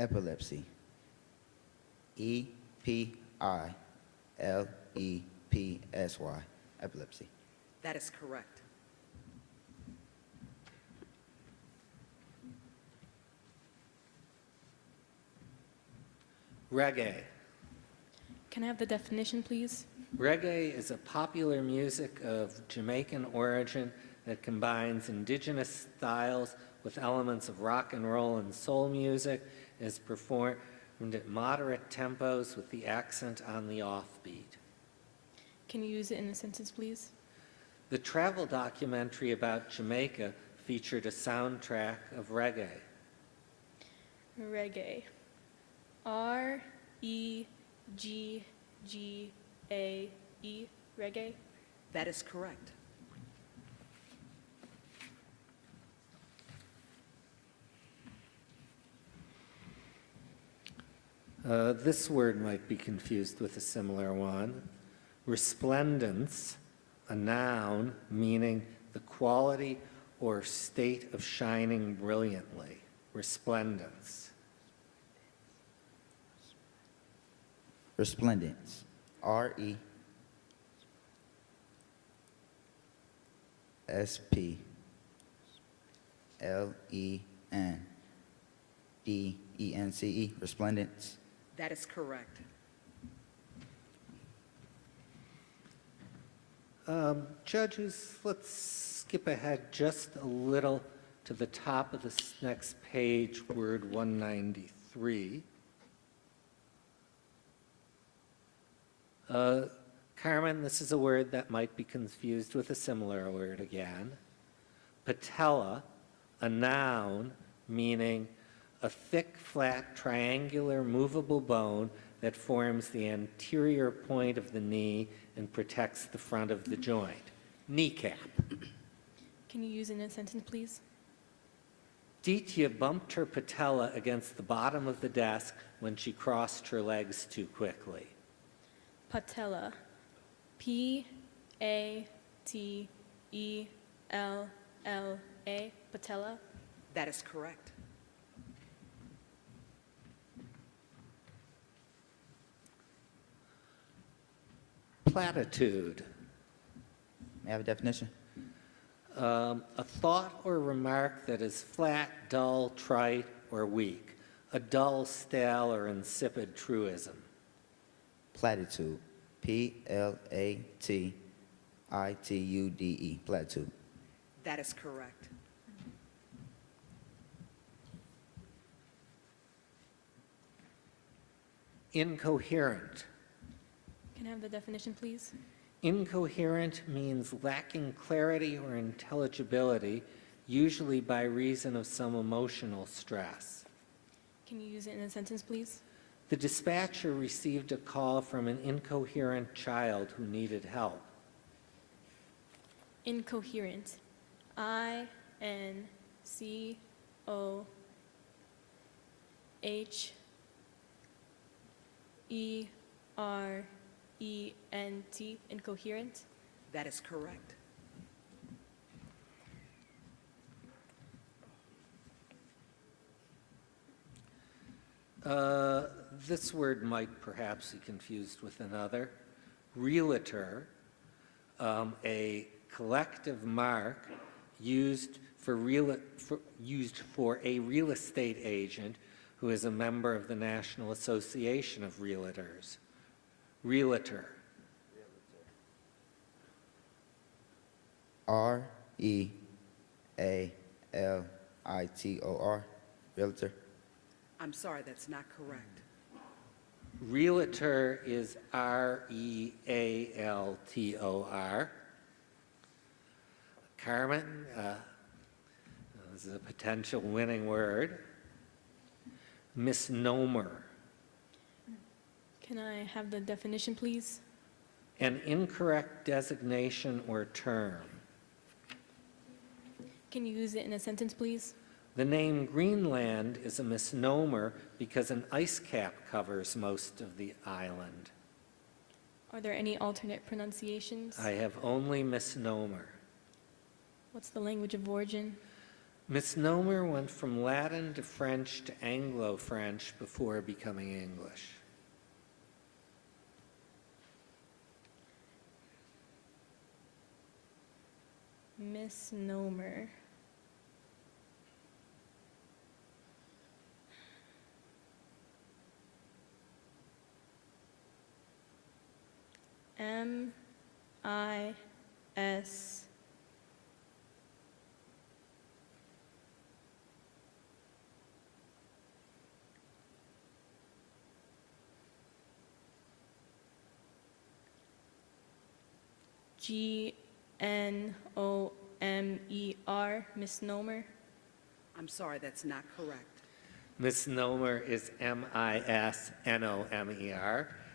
Epilepsy. E-P-I-L-E-P-S-Y. Epilepsy. That is correct. Reggae. Can I have the definition, please? Reggae is a popular music of Jamaican origin that combines indigenous styles with elements of rock and roll and soul music, and is performed at moderate tempos with the accent on the offbeat. Can you use it in a sentence, please? The travel documentary about Jamaica featured a soundtrack of reggae. Reggae. R-E-G-G-A-E. Reggae. That is correct. This word might be confused with a similar one. Resplendence, a noun meaning the quality or state of shining brilliantly. Resplendence. Resplendence. R-E-S-P-L-E-N-D-E-N-C-E. Resplendence. That is correct. Judges, let's skip ahead just a little to the top of this next page, word 193. 3. Carmen, this is a word that might be confused with a similar word again. Patella, a noun meaning a thick, flat, triangular, movable bone that forms the anterior point of the knee and protects the front of the joint. Kneecap. Can you use it in a sentence, please? Ditya bumped her patella against the bottom of the desk when she crossed her legs too quickly. Patella. P-A-T-E-L-L-A. Patella. That is correct. Platitude. May I have a definition? A thought or remark that is flat, dull, trite, or weak. A dull, stale, or insipid truism. Platitude. Platitude. Platitude. That is correct. Incoherent. Can I have the definition, please? Incoherent means lacking clarity or intelligibility, usually by reason of some emotional stress. Can you use it in a sentence, please? The dispatcher received a call from an incoherent child who needed help. Incoherent. I-N-C-O-H-E-R-E-N-T. Incoherent. That is correct. This word might perhaps be confused with another. Realtor, a collective mark used for a real estate agent who is a member of the National Association of Realtors. Realtor. R-E-A-L-I-T-O-R. Realtor. I'm sorry, that's not correct. Realtor is R-E-A-L-T-O-R. Carmen, this is a potential winning word. Misnomer, Can I have the definition, please? an incorrect designation or term. Can you use it in a sentence, please? The name Greenland is a misnomer because an ice cap covers most of the island. Are there any alternate pronunciations? I have only misnomer. What's the language of origin? Misnomer went from Latin to French to Anglo-French before becoming English. Misnomer. M-I-S. G-N-O-M-E-R, misnomer. I'm sorry, that's not correct. Misnomer is M-I-S-N-O-M-E-R.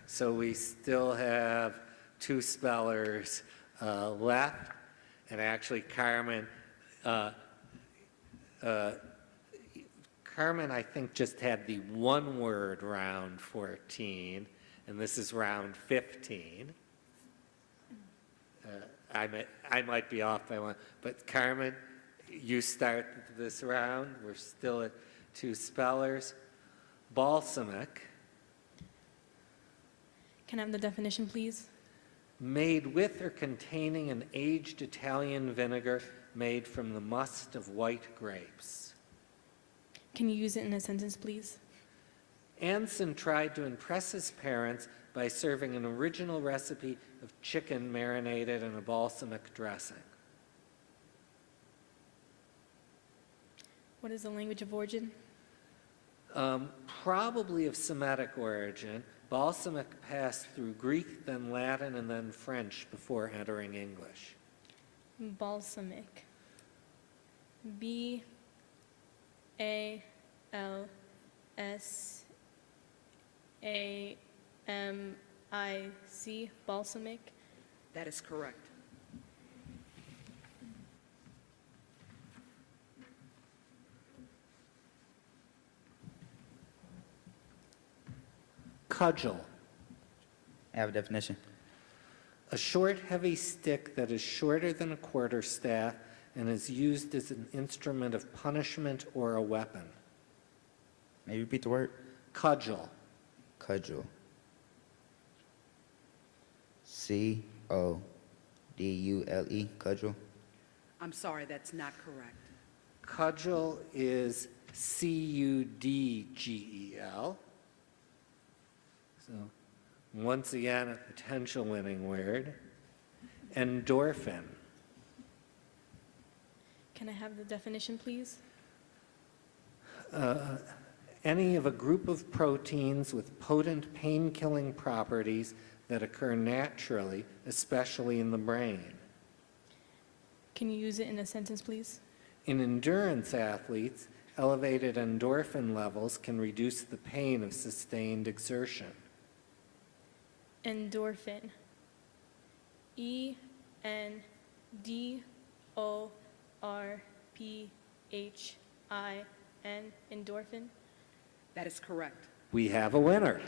So we still have two spellers left. And actually, Carmen, Carmen, I think, just had the one-word round 14, and this is round 15. I might be off by one, but Carmen, you start this round. We're still at two spellers. Balsamic. Can I have the definition, please? Made with or containing an aged Italian vinegar made from the must of white grapes. Can you use it in a sentence, please? Anson tried to impress his parents by serving an original recipe of chicken marinated in a balsamic dressing. What is the language of origin? Probably of Semitic origin. Balsamic passed through Greek, then Latin, and then French before entering English. Balsamic. Balsamic. Balsamic. That is correct. Cudgel. May I have a definition? A short, heavy stick that is shorter than a quarterstaff and is used as an instrument of punishment or a weapon. May you repeat the word? Cudgel. Cudgel. C-O-D-U-L-E, cudgel. I'm sorry, that's not correct. Cudgel is C-U-D-G-E-L. So, once again, a potential winning word. Endorphin. Can I have the definition, please? Any of a group of proteins with potent pain-killing properties that occur naturally, especially in the brain. Can you use it in a sentence, please? In endurance athletes, elevated endorphin levels can reduce the pain of sustained exertion. Endorphin. E-N-D-O-R-P-H-I-N. Endorphin. That is correct. We have a winner.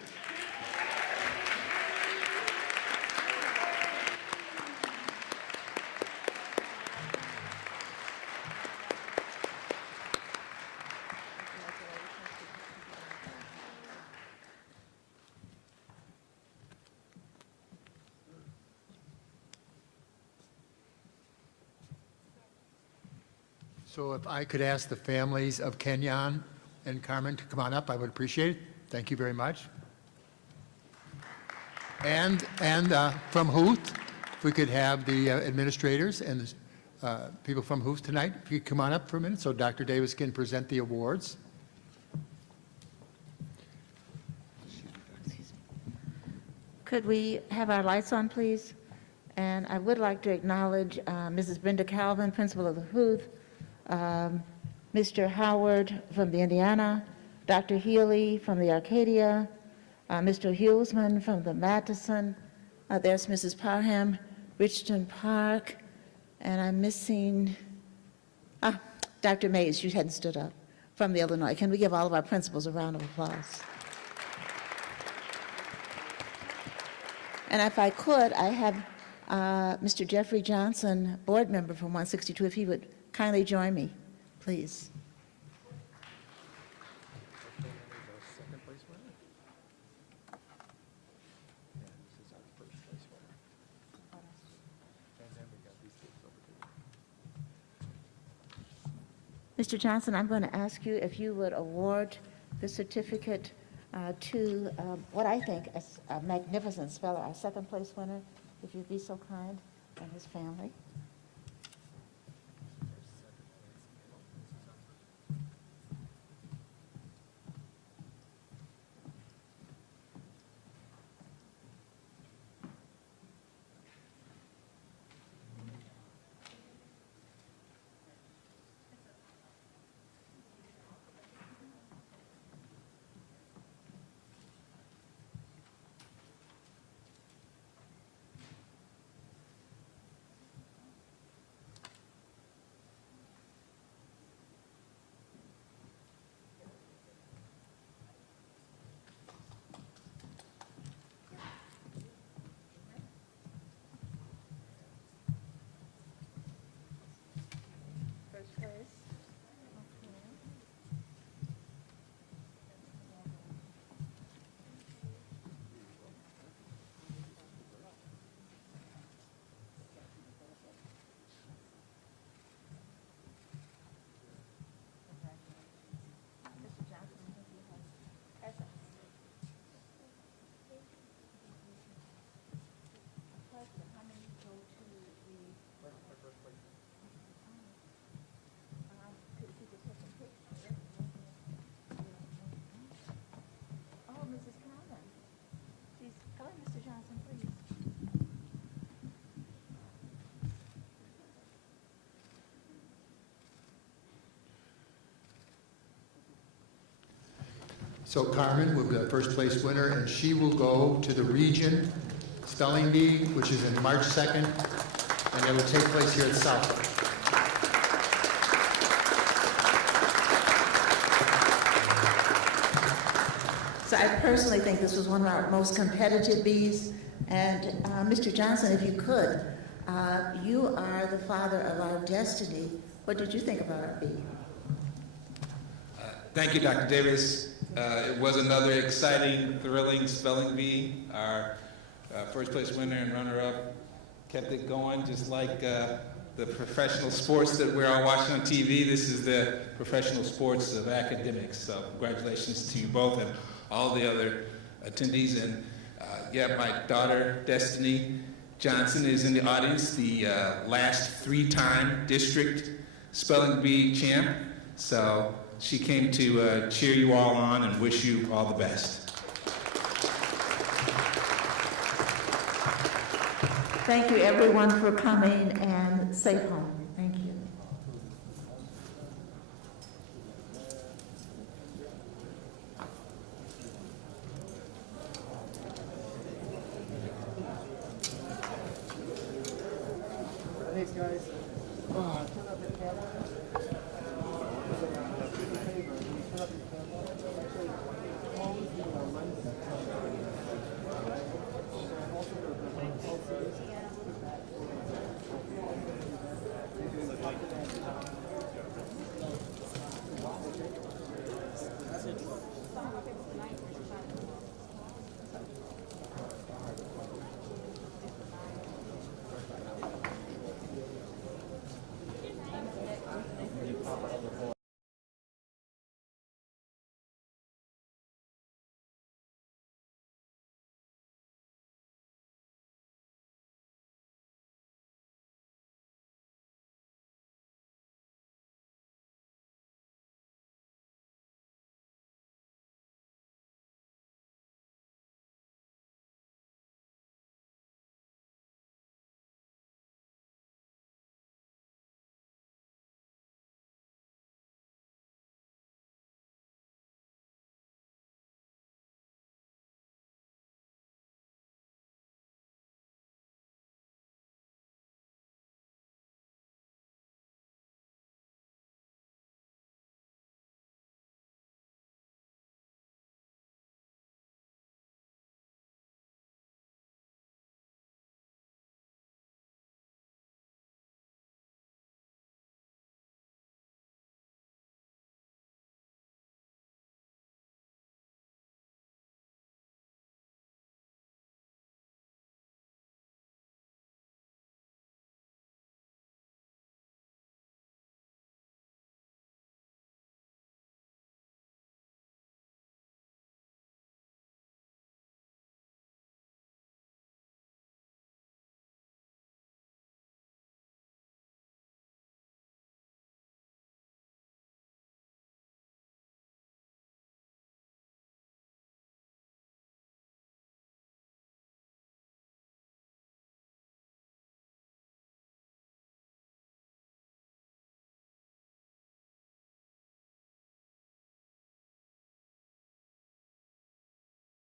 So if I could ask the families of Kenyon and Carmen to come on up, I would appreciate it. Thank you very much. And from Huth, if we could have the administrators and the people from Huth tonight, if you could come on up for a minute so Dr. Davis can present the awards. Could we have our lights on, please? And I would like to acknowledge Mrs. Brenda Calvin, principal of the Huth, Mr. Howard from the Indiana, Dr. Healy from the Arcadia, Mr. Hulsman from the Matteson, there's Mrs. Parham, Richton Park, and I'm missing, Dr. Mays, you hadn't stood up, from the Illinois. Can we give all of our principals a round of applause? And if I could, I have Mr. Jeffrey Johnson, board member from 162, if he would kindly join me, please. Mr. Johnson, I'm going to ask you if you would award the certificate to what I think is a magnificent speller, our second place winner, if you'd be so kind, and his family. So Carmen will be the first place winner, and she will go to the region spelling bee, which is in March 2nd, and it will take place here at South. So I personally think this was one of our most competitive bees. And Mr. Johnson, if you could, you are the father of our destiny. What did you think about our bee? Thank you, Dr. Davis. It was another exciting, thrilling spelling bee. Our first place winner and runner-up kept it going, just like the professional sports that we're all watching on TV. This is the professional sports of academics. So congratulations to you both and all the other attendees. And yeah, my daughter, Destiny Johnson, is in the audience, the last 3-time district spelling bee champ. So she came to cheer you all on and wish you all the best. Thank you, everyone, for coming, and safe home. Thank you. Thanks, guys.